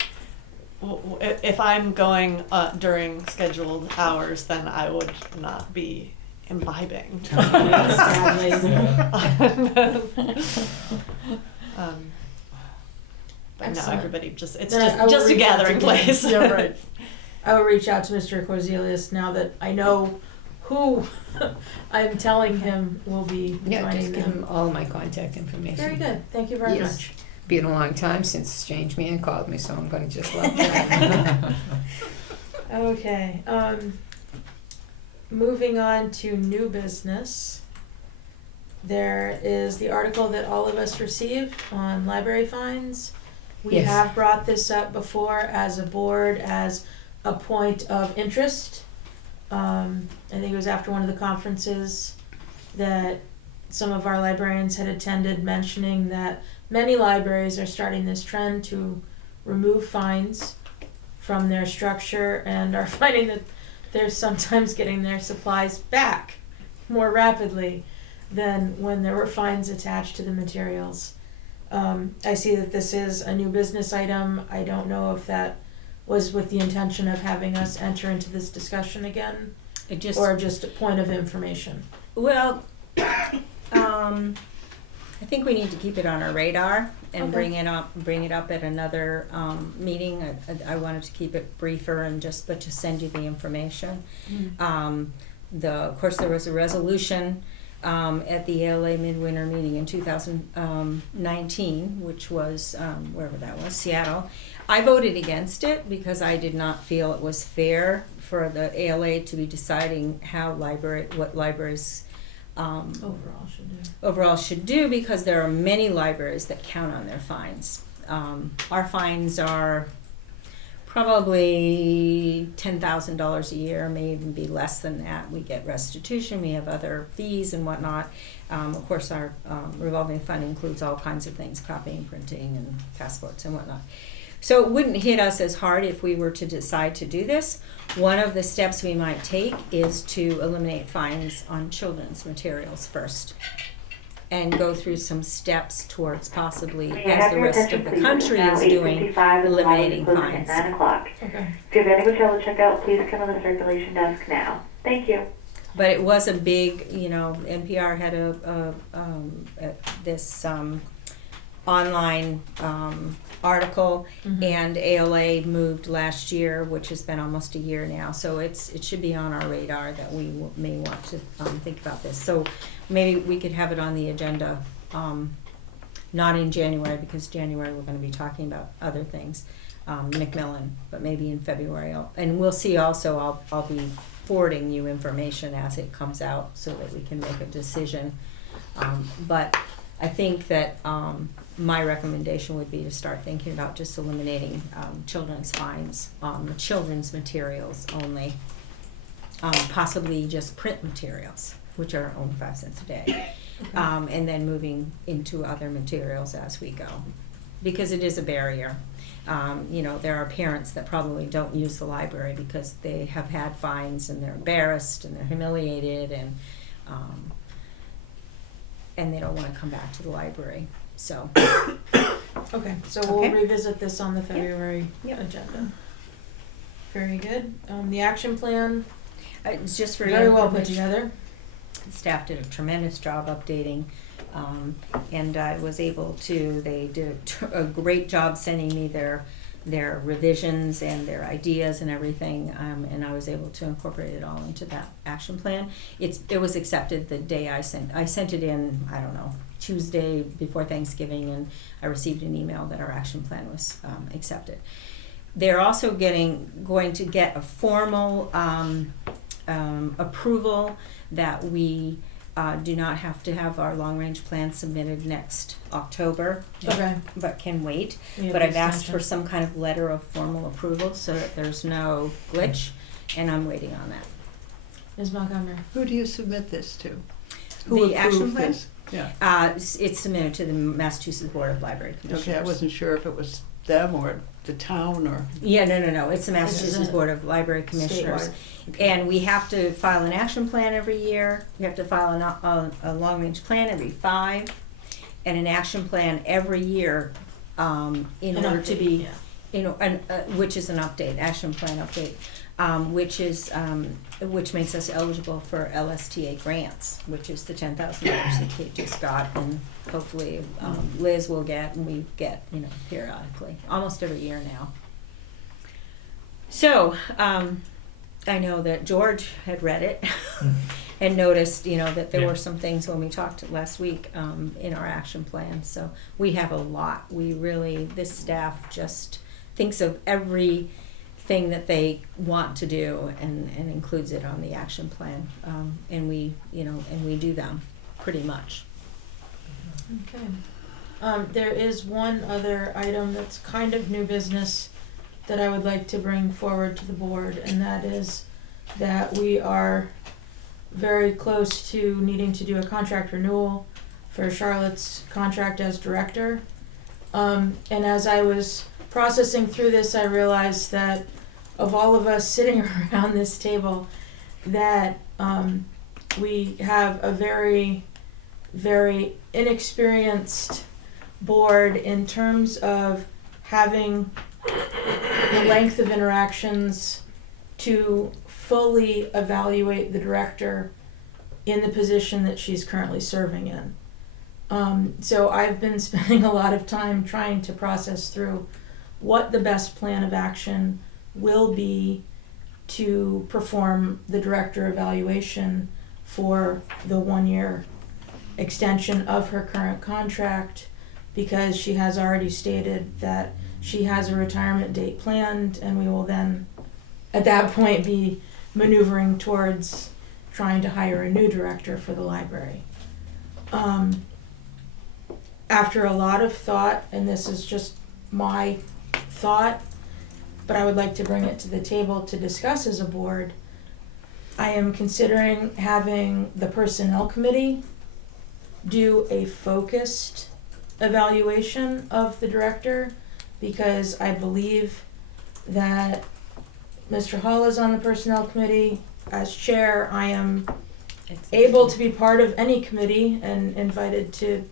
if I'm going doring scheduled hours, then I would not be imbibing. Sadly. But no, Excellent. everybody it's Then I will just a reach out gathering to place. Dan. Yeah, right. I will reach out to Mr. Corzelius now that I know who I'm telling him will be Yeah, joining just give them. him all my contact information. Very good. Thank you very Yes. much. Been a long time since Strange Man called me, so I'm gonna just let that. Okay, moving on to new business. There is the article that all of us received on library fines. We Yes. have brought this up before as a board as a point of interest. I think it was after one of the conferences that some of our librarians had attended, mentioning that many libraries are starting this trend to remove fines from their structure and are finding that they're sometimes getting their supplies back more rapidly than when there were fines attached to the materials. I see that this is a new business item. I don't know if that was with the intention of having us enter into this discussion again, It just or just a point of information. Well, I I think we need to keep it on our radar and Okay. bring it up at another meeting. I wanted to keep it briefer and just send you the information. Of course, there was a resolution at the ALA midwinter meeting in 2019, which was wherever that was, Seattle. I voted against it because I did not feel it was fair for the ALA to be deciding what libraries overall should do, because there are many libraries that count on their fines. Our fines are probably $10,000 a year, may even be less than that. We get restitution, we have other fees and whatnot. Of course, our revolving fund includes all kinds of things, copying, printing, and passports and whatnot. So it wouldn't hit us as hard if we were to decide to do this. One of the steps we might take is to eliminate fines on children's materials first, and go through some steps towards possibly, May I as have the your rest attention, of the please? country It's now is doing, 8:55 and the library is eliminating closing fines. at 9 o'clock. Okay. If you have any wish to check out, please come to the circulation desk now. Thank you. But it was a big, NPR had this online article, and ALA moved last year, which has been almost a year now. So it should be on our radar that we may want to think about this. So maybe we could have it on the agenda, not in January, because January we're going to be talking about other things, Macmillan, but maybe in February. And we'll see also, I'll be forwarding you information as it comes out so that we can make a decision. But I think that my recommendation would be to start thinking about just eliminating children's fines on the children's materials only, possibly just print materials, which are only 5 cents a day, and then moving into other materials as we go, because it is a barrier. There are parents that probably don't use the library because they have had fines and they're embarrassed and they're humiliated, and they don't want to come back to the library. So, Okay, so we'll Okay. revisit this on the February Yep. agenda. Very good. The action plan, it's just for very your well put information. together. Staff did a tremendous job updating, and I was able to, they did a great job sending me their revisions and their ideas and everything, and I was able to incorporate it all into that action plan. It was accepted the day I sent it in, I don't know, Tuesday before Thanksgiving, and I received an email that our action plan was accepted. They're also going to get a formal approval that we do not have to have our long-range plan submitted next October, Okay. but can wait. We have But the I've asked for extension. some kind of letter of formal approval so that there's no glitch, and I'm waiting on that. Ms. Montgomery. Who do you submit this to? The Who action approved plan? this? Yeah. It's submitted to the Massachusetts Board of Library Commissioners. Okay, I wasn't sure if it was them or the town or. Yeah, no, it's the Massachusetts a Board of Library Commissioners. Statewide. And we have to file an action plan every year, we have to file a long-range plan every 5, and an action plan every year, in An order to update, be, which is an update, action plan update, which makes us eligible for LSTA grants, which is the $10,000 that Kate just got, and hopefully Liz will get, and we get, periodically, almost every year now. So, I know that George had read it and noticed, that there were some things when we talked last week in our action plan. So we have a lot. This staff just thinks of everything that they want to do and includes it on the action plan. And we do them pretty much. Okay. There is one other item that's kind of new business that I would like to bring forward to the board, and that is that we are very close to needing to do a contract renewal for Charlotte's contract as director. And as I was processing through this, I realized that of all of us sitting around this table, that we have a very, very inexperienced board in terms of having the length of interactions to fully evaluate the director in the position that she's currently serving in. So I've been spending a lot of time trying to process through what the best plan of action will be to perform the director evaluation for the 1-year extension of her current contract, because she has already stated that she has a retirement date planned, and we will then at that point be maneuvering towards trying to hire a new director for the library. After a lot of thought, and this is just my thought, but I would like to bring it to the table to discuss as a board, I am considering having the personnel committee do a focused evaluation of the director, because I believe that Mr. Hall is on the personnel committee. As chair, I am able to be part of any committee and invited to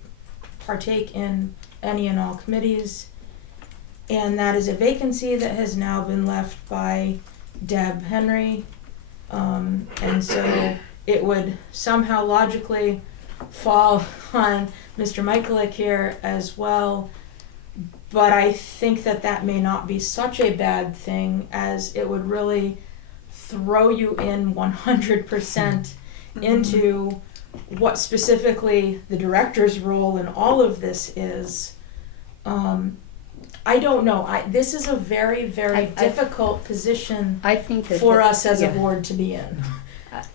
partake in any and all committees. And that is a vacancy that has now been left by Deb Henry. And so it would somehow logically fall on Mr. Michaelick here as well. But I think that that may not be such a bad thing, as it would really throw you in 100% into what specifically the director's role in all of this is. I don't know. This is a very, very difficult position I think that for that- us as a yeah. board to be in.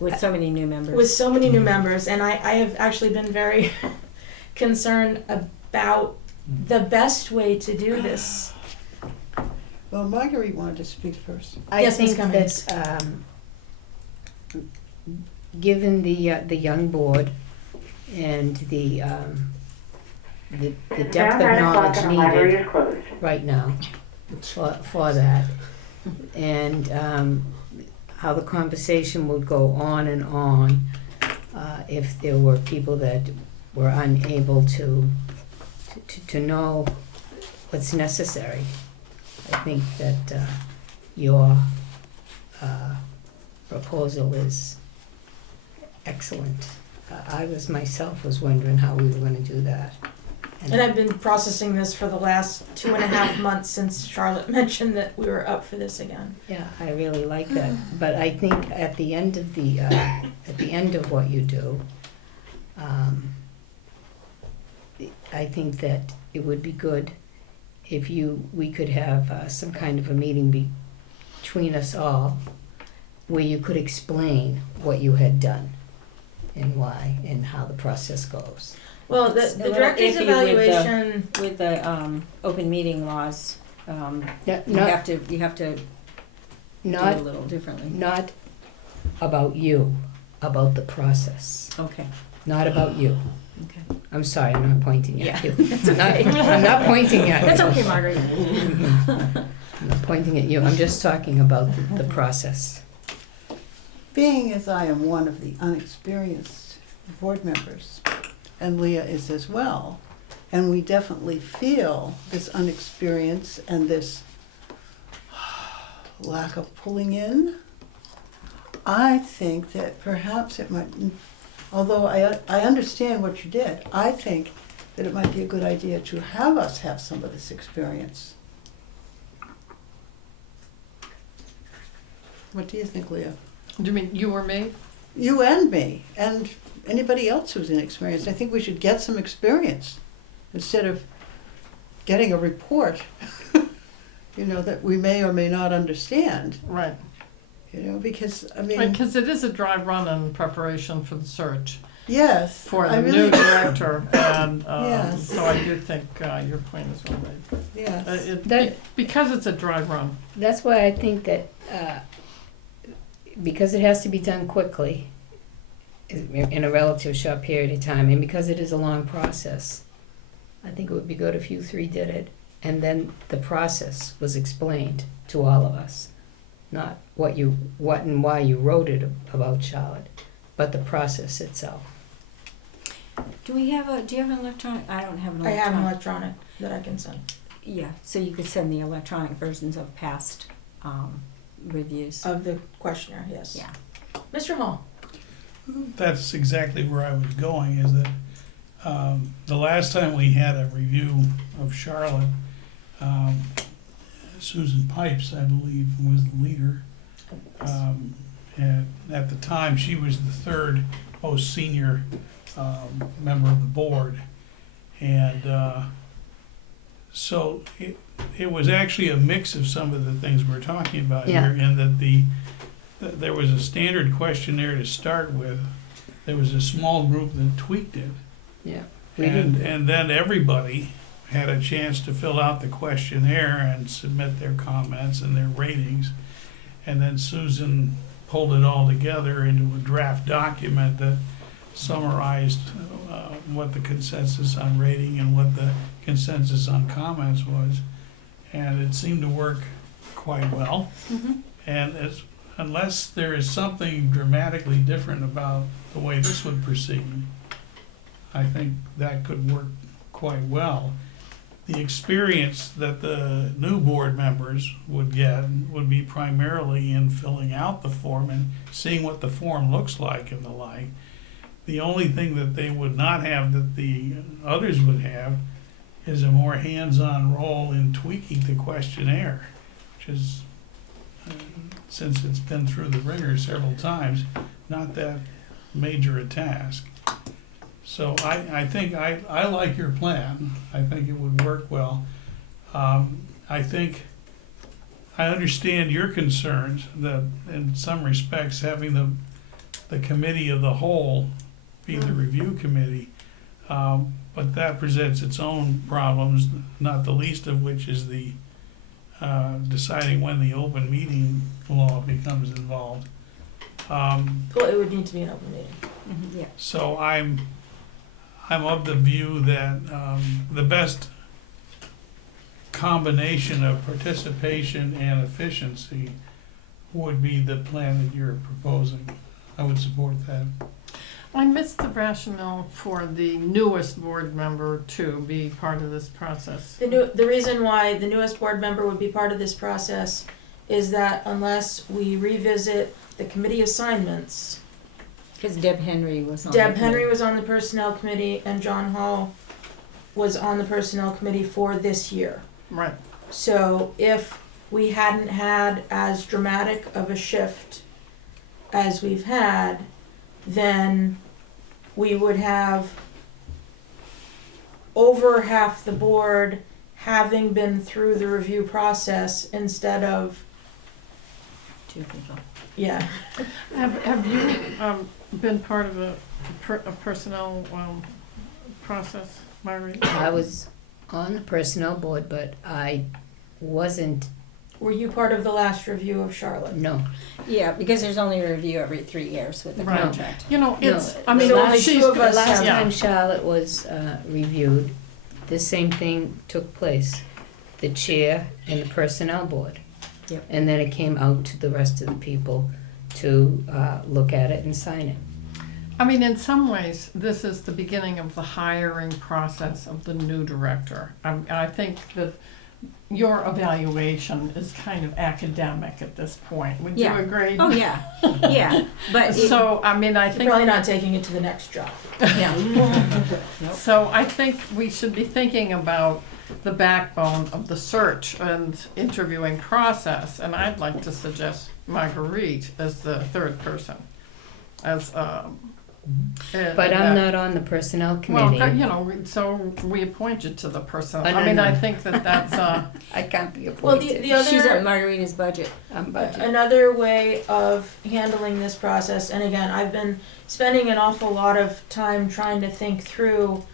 With so many new members. With so many new members, and I have actually been very concerned about the best way to do this. Well, Marguerite wanted to speak first. I Yes, Ms. think Cummings. that, given the young board and the It's depth now of 9 o'clock knowledge and the library needed is closed. right now for that, and how the conversation would go on and on if there were people that were unable to know what's necessary. I think that your proposal is excellent. I myself was wondering how we were going to do that. And I've been processing this for the last 2.5 months since Charlotte mentioned that we were up for this again. Yeah, I really like that. But I think at the end of what you do, I think that it would be good if we could have some kind of a meeting between us all, where you could explain what you had done and why and how the process goes. Well, the It's a little director's iffy with the- evaluation, With the open meeting laws, Yeah, you have to do it a not little differently. not about you, about the process. Okay. Not about you. Okay. I'm sorry, I'm not pointing at Yeah. you. I'm not pointing at you. That's okay, Margaret. I'm not pointing at you. I'm just talking about the process. Being as I am one of the unexperienced board members, and Leah is as well, and we definitely feel this inexperience and this lack of pulling in, I think that perhaps it might, although I understand what you did, I think that it might be a good idea to have us have some of this experience. What do you think, Leah? Do you mean you or me? You and me, and anybody else who's inexperienced. I think we should get some experience instead of getting a report, that we may or may not understand, Right. because, I mean, Because it is a dry run in preparation for the search yes. for I the really, new director, and Yes. so I do think your point is well made. Yes. Because it's a dry run. That's why I think that because it has to be done quickly, in a relative short period of time, and because it is a long process, I think it would be good if you three did it, and then the process was explained to all of us, not what and why you wrote it about Charlotte, but the process itself. Do you have an electronic? I don't have an I electronic. have an electronic that I can send Yeah, so you could send the electronic versions of past reviews. of the questionnaire, yes. Yeah. Mr. Hall? That's exactly where I was going, is that The last time we had a review of Charlotte, Susan Pipes, I believe, was the leader. And at the time, she was the third most senior member of the board. And so it was actually a mix of some of the things we're talking about Yeah. here, in that there was a standard questionnaire to start with. There was a small group that tweaked it. Yeah. And then everybody had a chance to fill out the questionnaire and submit their comments and their ratings. And then Susan pulled it all together into a draft document that summarized what the consensus on rating and what the consensus on comments was. And it seemed to work quite well. And unless there is something dramatically different about the way this would proceed, I think that could work quite well. The experience that the new board members would get would be primarily in filling out the form and seeing what the form looks like and the like. The only thing that they would not have that the others would have is a more hands-on role in tweaking the questionnaire, which is, since it's been through the ringer several times, not that major a task. So I think I like your plan. I think it would work well. I think I understand your concerns that in some respects having the committee of the whole be the review committee, but that presents its own problems, not the least of which is the deciding when the open meeting law becomes involved. Well, it would need to be an open meeting. Yeah. So I'm of the view that the best combination of participation and efficiency would be the plan that you're proposing. I would support that. I missed the rationale for the newest board member to be part of this process. The reason why the newest board member would be part of this process is that unless we revisit the committee assignments, Because Deb Henry was on. Deb Henry was on the personnel committee and John Hall was on the personnel committee for this year. Right. So if we hadn't had as dramatic of a shift as we've had, then we would have over half the board having been through the review process instead of, 2 people. yeah. Have you been part of a personnel process, Marguerite? I was on the personnel board, but I wasn't, Were you part of the last review of Charlotte? no. Yeah, because there's only a review every 3 years with the Right. contract. You know, it's, No, I mean, so only she's, two of The us last have- yeah. time Charlotte was reviewed, the same thing took place. The chair and the personnel board. Yep. And then it came out to the rest of the people to look at it and sign it. I mean, in some ways, this is the beginning of the hiring process of the new director. I think that your evaluation is kind of academic at this point. Would you Yeah. agree? Oh, yeah, yeah, but it, So, I mean, I You're think, probably not taking it to the next job. yeah. so I think we should be thinking about the backbone of the search and interviewing process, and I'd like to suggest Marguerite as the third person, as, But I'm not on the personnel committee. Well, you know, so we appointed to the person. Oh, no, I mean, no. I think that that's, I can't be Well, appointed. the She's on other, Margarita's budget. I'm budget. another way of handling this process, and again, I've been spending an awful lot of time trying to think through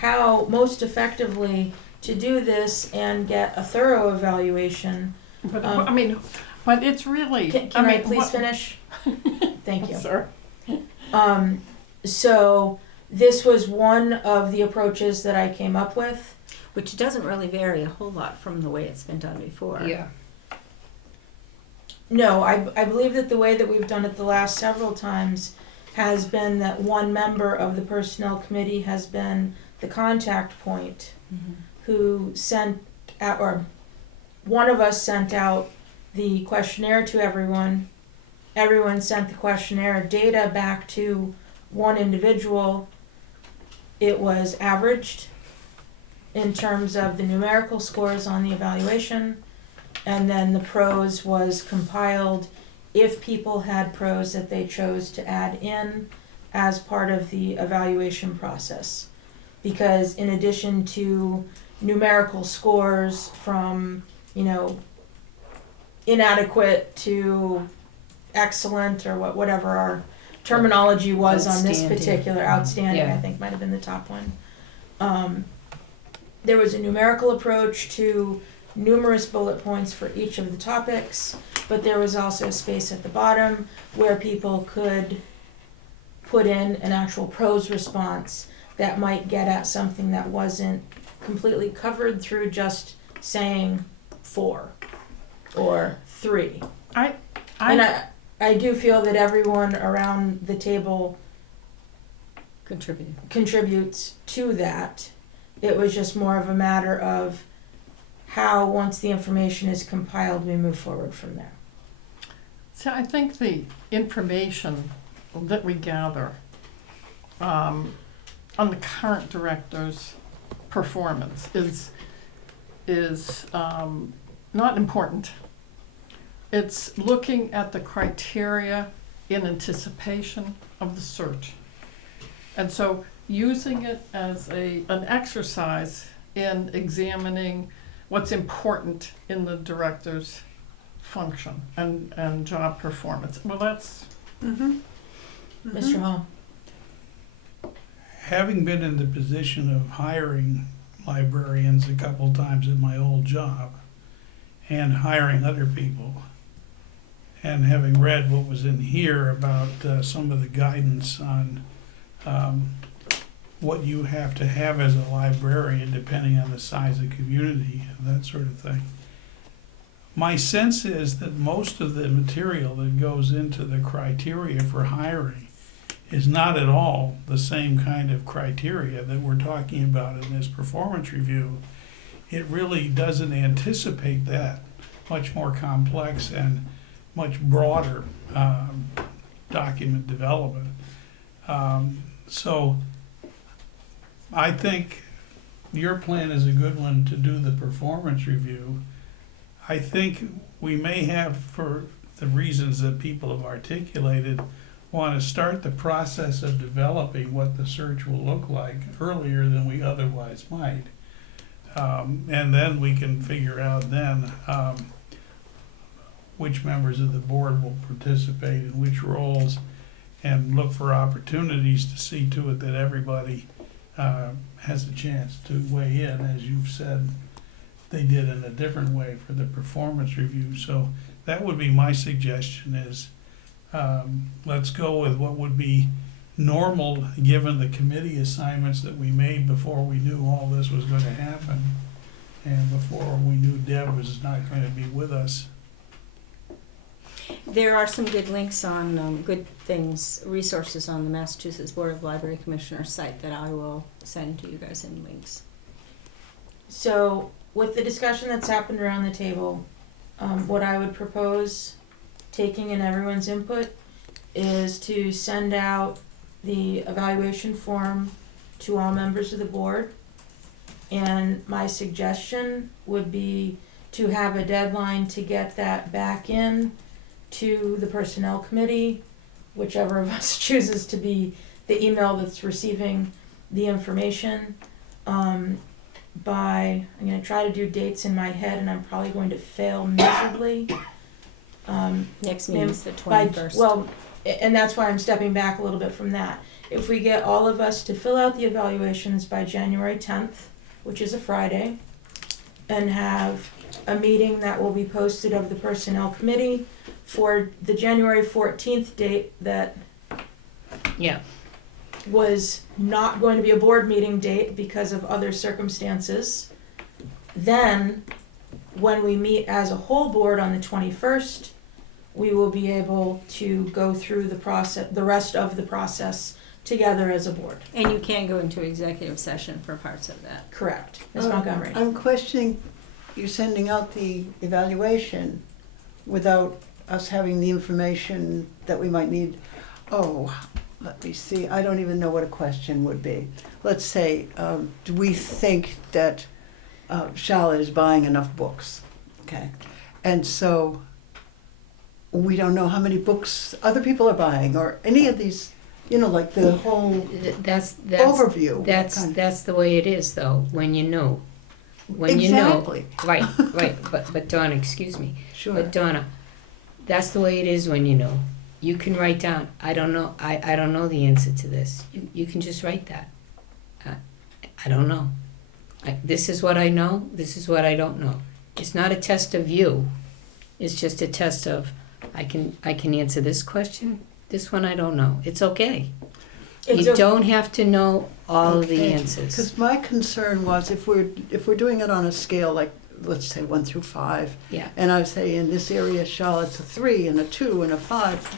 how most effectively to do this and get a thorough evaluation. but, I mean, but it's really, Can I mean, please what- finish? Thank you. Sir. So this was one of the approaches that I came up with. Which doesn't really vary a whole lot from the way it's been done before. Yeah. No, I believe that the way that we've done it the last several times has been that one member of the personnel committee has been the contact point Mhm. who sent out, or one of us sent out the questionnaire to everyone. Everyone sent the questionnaire data back to one individual. it was averaged in terms of the numerical scores on the evaluation, and then the prose was compiled if people had prose that they chose to add in as part of the evaluation process. Because in addition to numerical scores from, inadequate to excellent, or whatever our terminology was on this Outstanding. particular, outstanding, Yeah. I think might have been the top one. There was a numerical approach to numerous bullet points for each of the topics, but there was also a space at the bottom where people could put in an actual prose response that might get at something that wasn't completely covered through just saying 4 or 3. And I do feel that everyone around the table contributes to that. It was just more of a matter of how, once the information is compiled, we move forward from there. So I think the information that we gather on the current director's performance is not important. It's looking at the criteria in anticipation of the search. And so using it as an exercise in examining what's important in the director's function and job performance. Well, that's... Mr. Hall? Having been in the position of hiring librarians a couple times at my old job and hiring other people, and having read what was in here about some of the guidance on what you have to have as a librarian depending on the size of the community and that sort of thing. My sense is that most of the material that goes into the criteria for hiring is not at all the same kind of criteria that we're talking about in this performance review. It really doesn't anticipate that. Much more complex and much broader document development. So I think your plan is a good one to do the performance review. I think we may have, for the reasons that people have articulated, want to start the process of developing what the search will look like earlier than we otherwise might. And then we can figure out then which members of the board will participate in which roles, and look for opportunities to see to it that everybody has a chance to weigh in, as you've said they did in a different way for the performance review. So that would be my suggestion is let's go with what would be normal given the committee assignments that we made before we knew all this was going to happen and before we knew Deb was not going to be with us. There are some good links on good things, resources on the Massachusetts Board of Library Commissioners site that I will send to you guys in links. So with the discussion that's happened around the table, what I would propose, taking in everyone's input, is to send out the evaluation form to all members of the board. And my suggestion would be to have a deadline to get that back in to the personnel committee, whichever of us chooses to be the email that's receiving the information. I'm going to try to do dates in my head, and I'm probably going to fail miserably. Next meeting is the by- 21st. Well, and that's why I'm stepping back a little bit from that. If we get all of us to fill out the evaluations by January 10th, which is a Friday, and have a meeting that will be posted of the personnel committee for the January 14th date that was not going to be a board meeting date because of other circumstances. Then, when we meet as a whole board on the 21st, we will be able to go through the process, the rest of the process together as a board. And you can go into executive session for parts of that. Correct. Ms. Montgomery? I'm questioning, you're sending out the evaluation without us having the information that we might need. Oh, let me see, I don't even know what a question would be. Let's say, do we think that Charlotte is buying enough books? Okay. And so we don't know how many books other people are buying or any of these, you know, like the whole That's overview. That's kind of- that's the way it is, though. When you know, Exactly. right, right. But Donna, excuse me. Sure. But Donna, that's the way it is when you know. You can write down. I don't know. I don't know the answer to this. You can just write that. I don't know. This is what I know. This is what I don't know. It's not a test of you. It's just a test of I can answer this question. This one I don't know. It's okay. You don't have to know all of the answers. Because my concern was if we're doing it on a scale like, let's say 1 through 5, Yeah. and I say in this area Charlotte's a 3 and a 2 and a 5,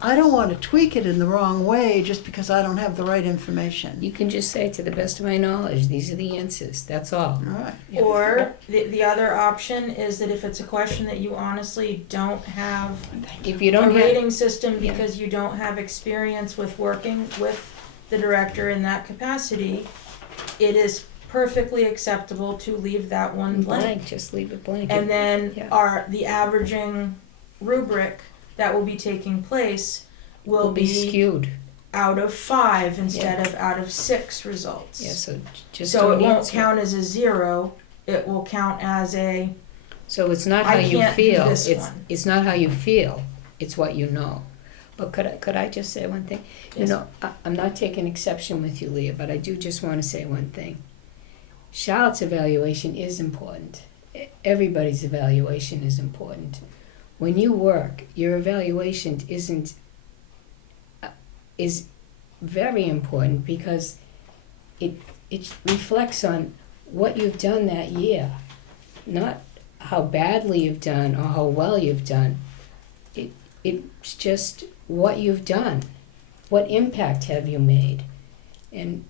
I don't want to tweak it in the wrong way just because I don't have the right information. You can just say, to the best of my knowledge, these are the answers. That's all. All right. Or the other option is that if it's a question that you honestly don't have If you a don't have, rating system because you don't have experience with working with the director in that capacity, it is perfectly acceptable to leave that one blank. just leave it blank. And then Yeah. the averaging rubric that will be taking place will be skewed. out of 5 instead of out of 6 results. Yeah, so just So it don't won't answer. count as a 0, it will count as a, So it's not I how you can't do feel. this It's one. it's not how you feel. It's what you know. But could I just say one thing? You Yes. know, I'm not taking exception with you, Leah, but I do just want to say one thing. Charlotte's evaluation is important. Everybody's evaluation is important. When you work, your evaluation is very important because it reflects on what you've done that year, not how badly you've done or how well you've done. It's just what you've done. What impact have you made? And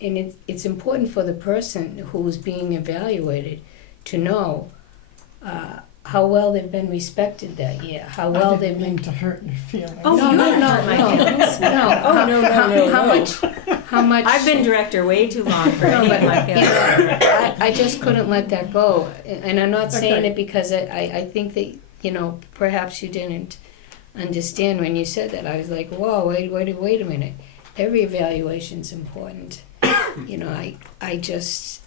it's important for the person who's being evaluated to know how well they've been respected that year, how well they've been. to hurt your feelings. Oh, No, you no, hurt no, my no, feelings. no. Oh, no, no, no, How no. how much? I've been director way too long for No, any but of my feelings. I just couldn't let that go, and I'm not saying Okay. it because I think that, you know, perhaps you didn't understand when you said that. I was like, whoa, wait a minute. Every evaluation's important. You know, I just,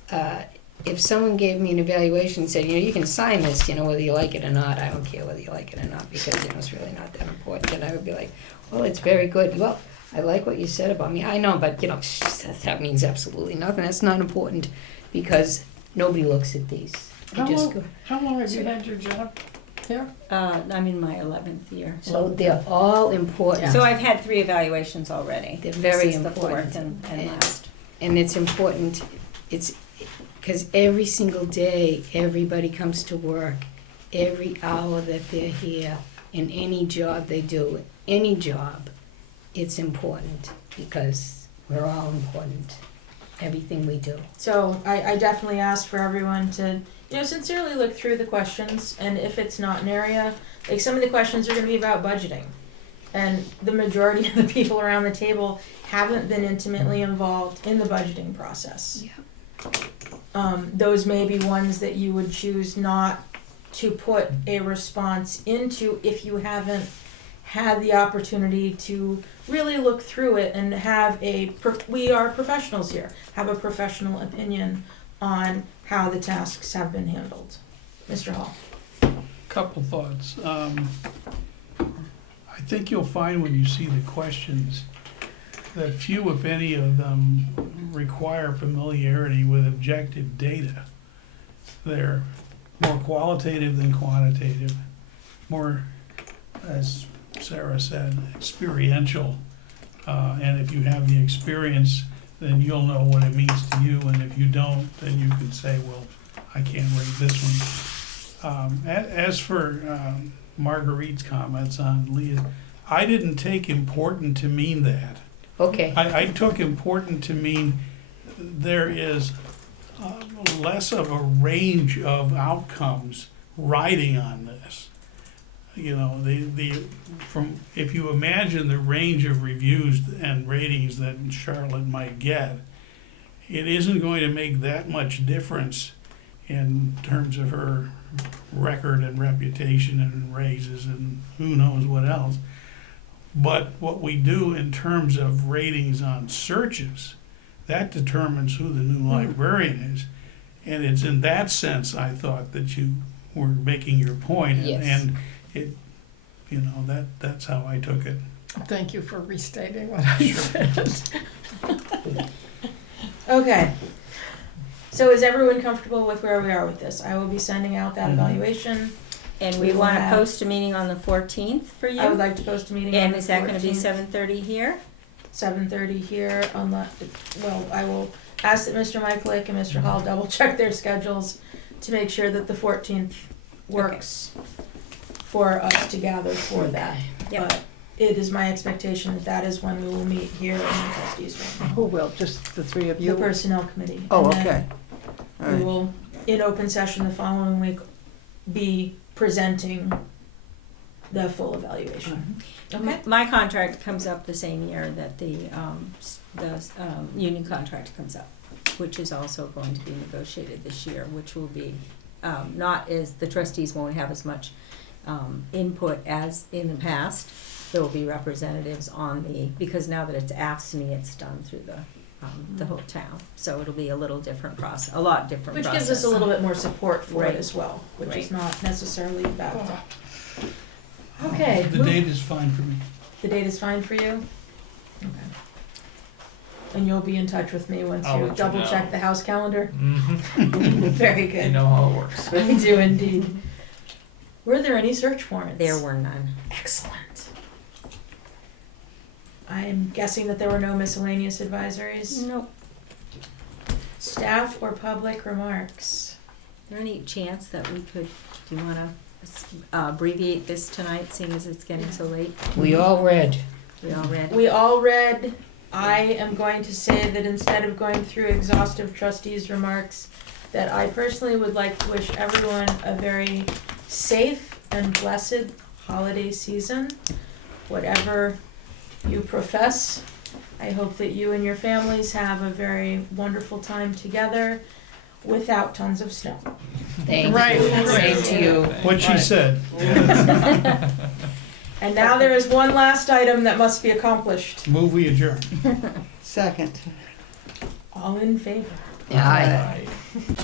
if someone gave me an evaluation and said, you know, you can sign this, you know, whether you like it or not, I don't care whether you like it or not, because, you know, it's really not that important, then I would be like, well, it's very good. Well, I like what you said about me. I know, but, you know, that means absolutely nothing. That's not important because nobody looks at these. You just go. How long have you had your job here? I'm in my 11th year. So they're all important. So I've had 3 evaluations already. They're very This is important. the 4th and And- last. And it's important, it's, because every single day, everybody comes to work, every hour that they're here, in any job they do, any job, it's important, because we're all important, everything we do. so I definitely ask for everyone to, you know, sincerely look through the questions, and if it's not an area, like some of the questions are gonna be about budgeting. And the majority of the people around the table haven't been intimately involved in the budgeting process. Those may be ones that you would choose not to put a response into if you haven't had the opportunity to really look through it and have we are professionals here, have a professional opinion on how the tasks have been handled. Mr. Hall. Couple thoughts. I think you'll find when you see the questions that few, if any, of them require familiarity with objective data. They're more qualitative than quantitative, more, as Sarah said, experiential. And if you have the experience, then you'll know what it means to you, and if you don't, then you can say, well, I can't rate this one. As for Marguerite's comments on Leah, I didn't take important to mean that. Okay. I took important to mean there is less of a range of outcomes riding on this. you know, if you imagine the range of reviews and ratings that Charlotte might get, it isn't going to make that much difference in terms of her record and reputation and raises and who knows what else. But what we do in terms of ratings on searches, that determines who the new librarian is. And it's in that sense, I thought, that you were making your point. Yes. And it, you know, that's how I took it. Thank you for restating what I said. Okay. So is everyone comfortable with where we are with this? I will be sending out that evaluation. And We we will want to have- post a meeting on the 14th for you? I would like to post a meeting on And the is that going to be 14th. 7:30 here? 7:30 here well, I will ask that Mr. Michaelick and Mr. Hall double check their schedules to make sure that the 14th works for us to gather for that. Yep. But it is my expectation that that is when we will meet here in the trustees room. Who will? Just the three of The you? personnel committee. Oh, And then okay. All we right. will, in open session the following week, be presenting the full evaluation. Okay? My contract comes up the same year that the union contract comes up, which is also going to be negotiated this year, which will be, not as, the trustees won't have as much input as in the past. There will be representatives on because now that it's AFSCME, it's done through the whole town. So it'll be a little different process, a lot different Which process. gives us a little bit more support for Right. it as well, which is Right. not necessarily a bad thing. Okay. The date is fine for me. The date is fine for you? Okay. And you'll be in touch with me once I'll you let you double check know. the house calendar? Mm-hmm. Very You good. know how it works. I do indeed. Were there any search warrants? There were none. Excellent. I'm guessing that there were no miscellaneous advisories? Nope. Staff or public remarks? Is there any chance that we could, do you want to abbreviate this tonight, seeing as it's getting so late? We all read. We all read? We all read. I am going to say that instead of going through exhaustive trustees' remarks, that I personally would like to wish everyone a very safe and blessed holiday season. Whatever you profess, I hope that you and your families have a very wonderful time together without tons of snow. Thank you. Right. Same to you. What she said. And now there is one last item that must be accomplished. Move we adjourn. Second. All in favor? Aye. Right.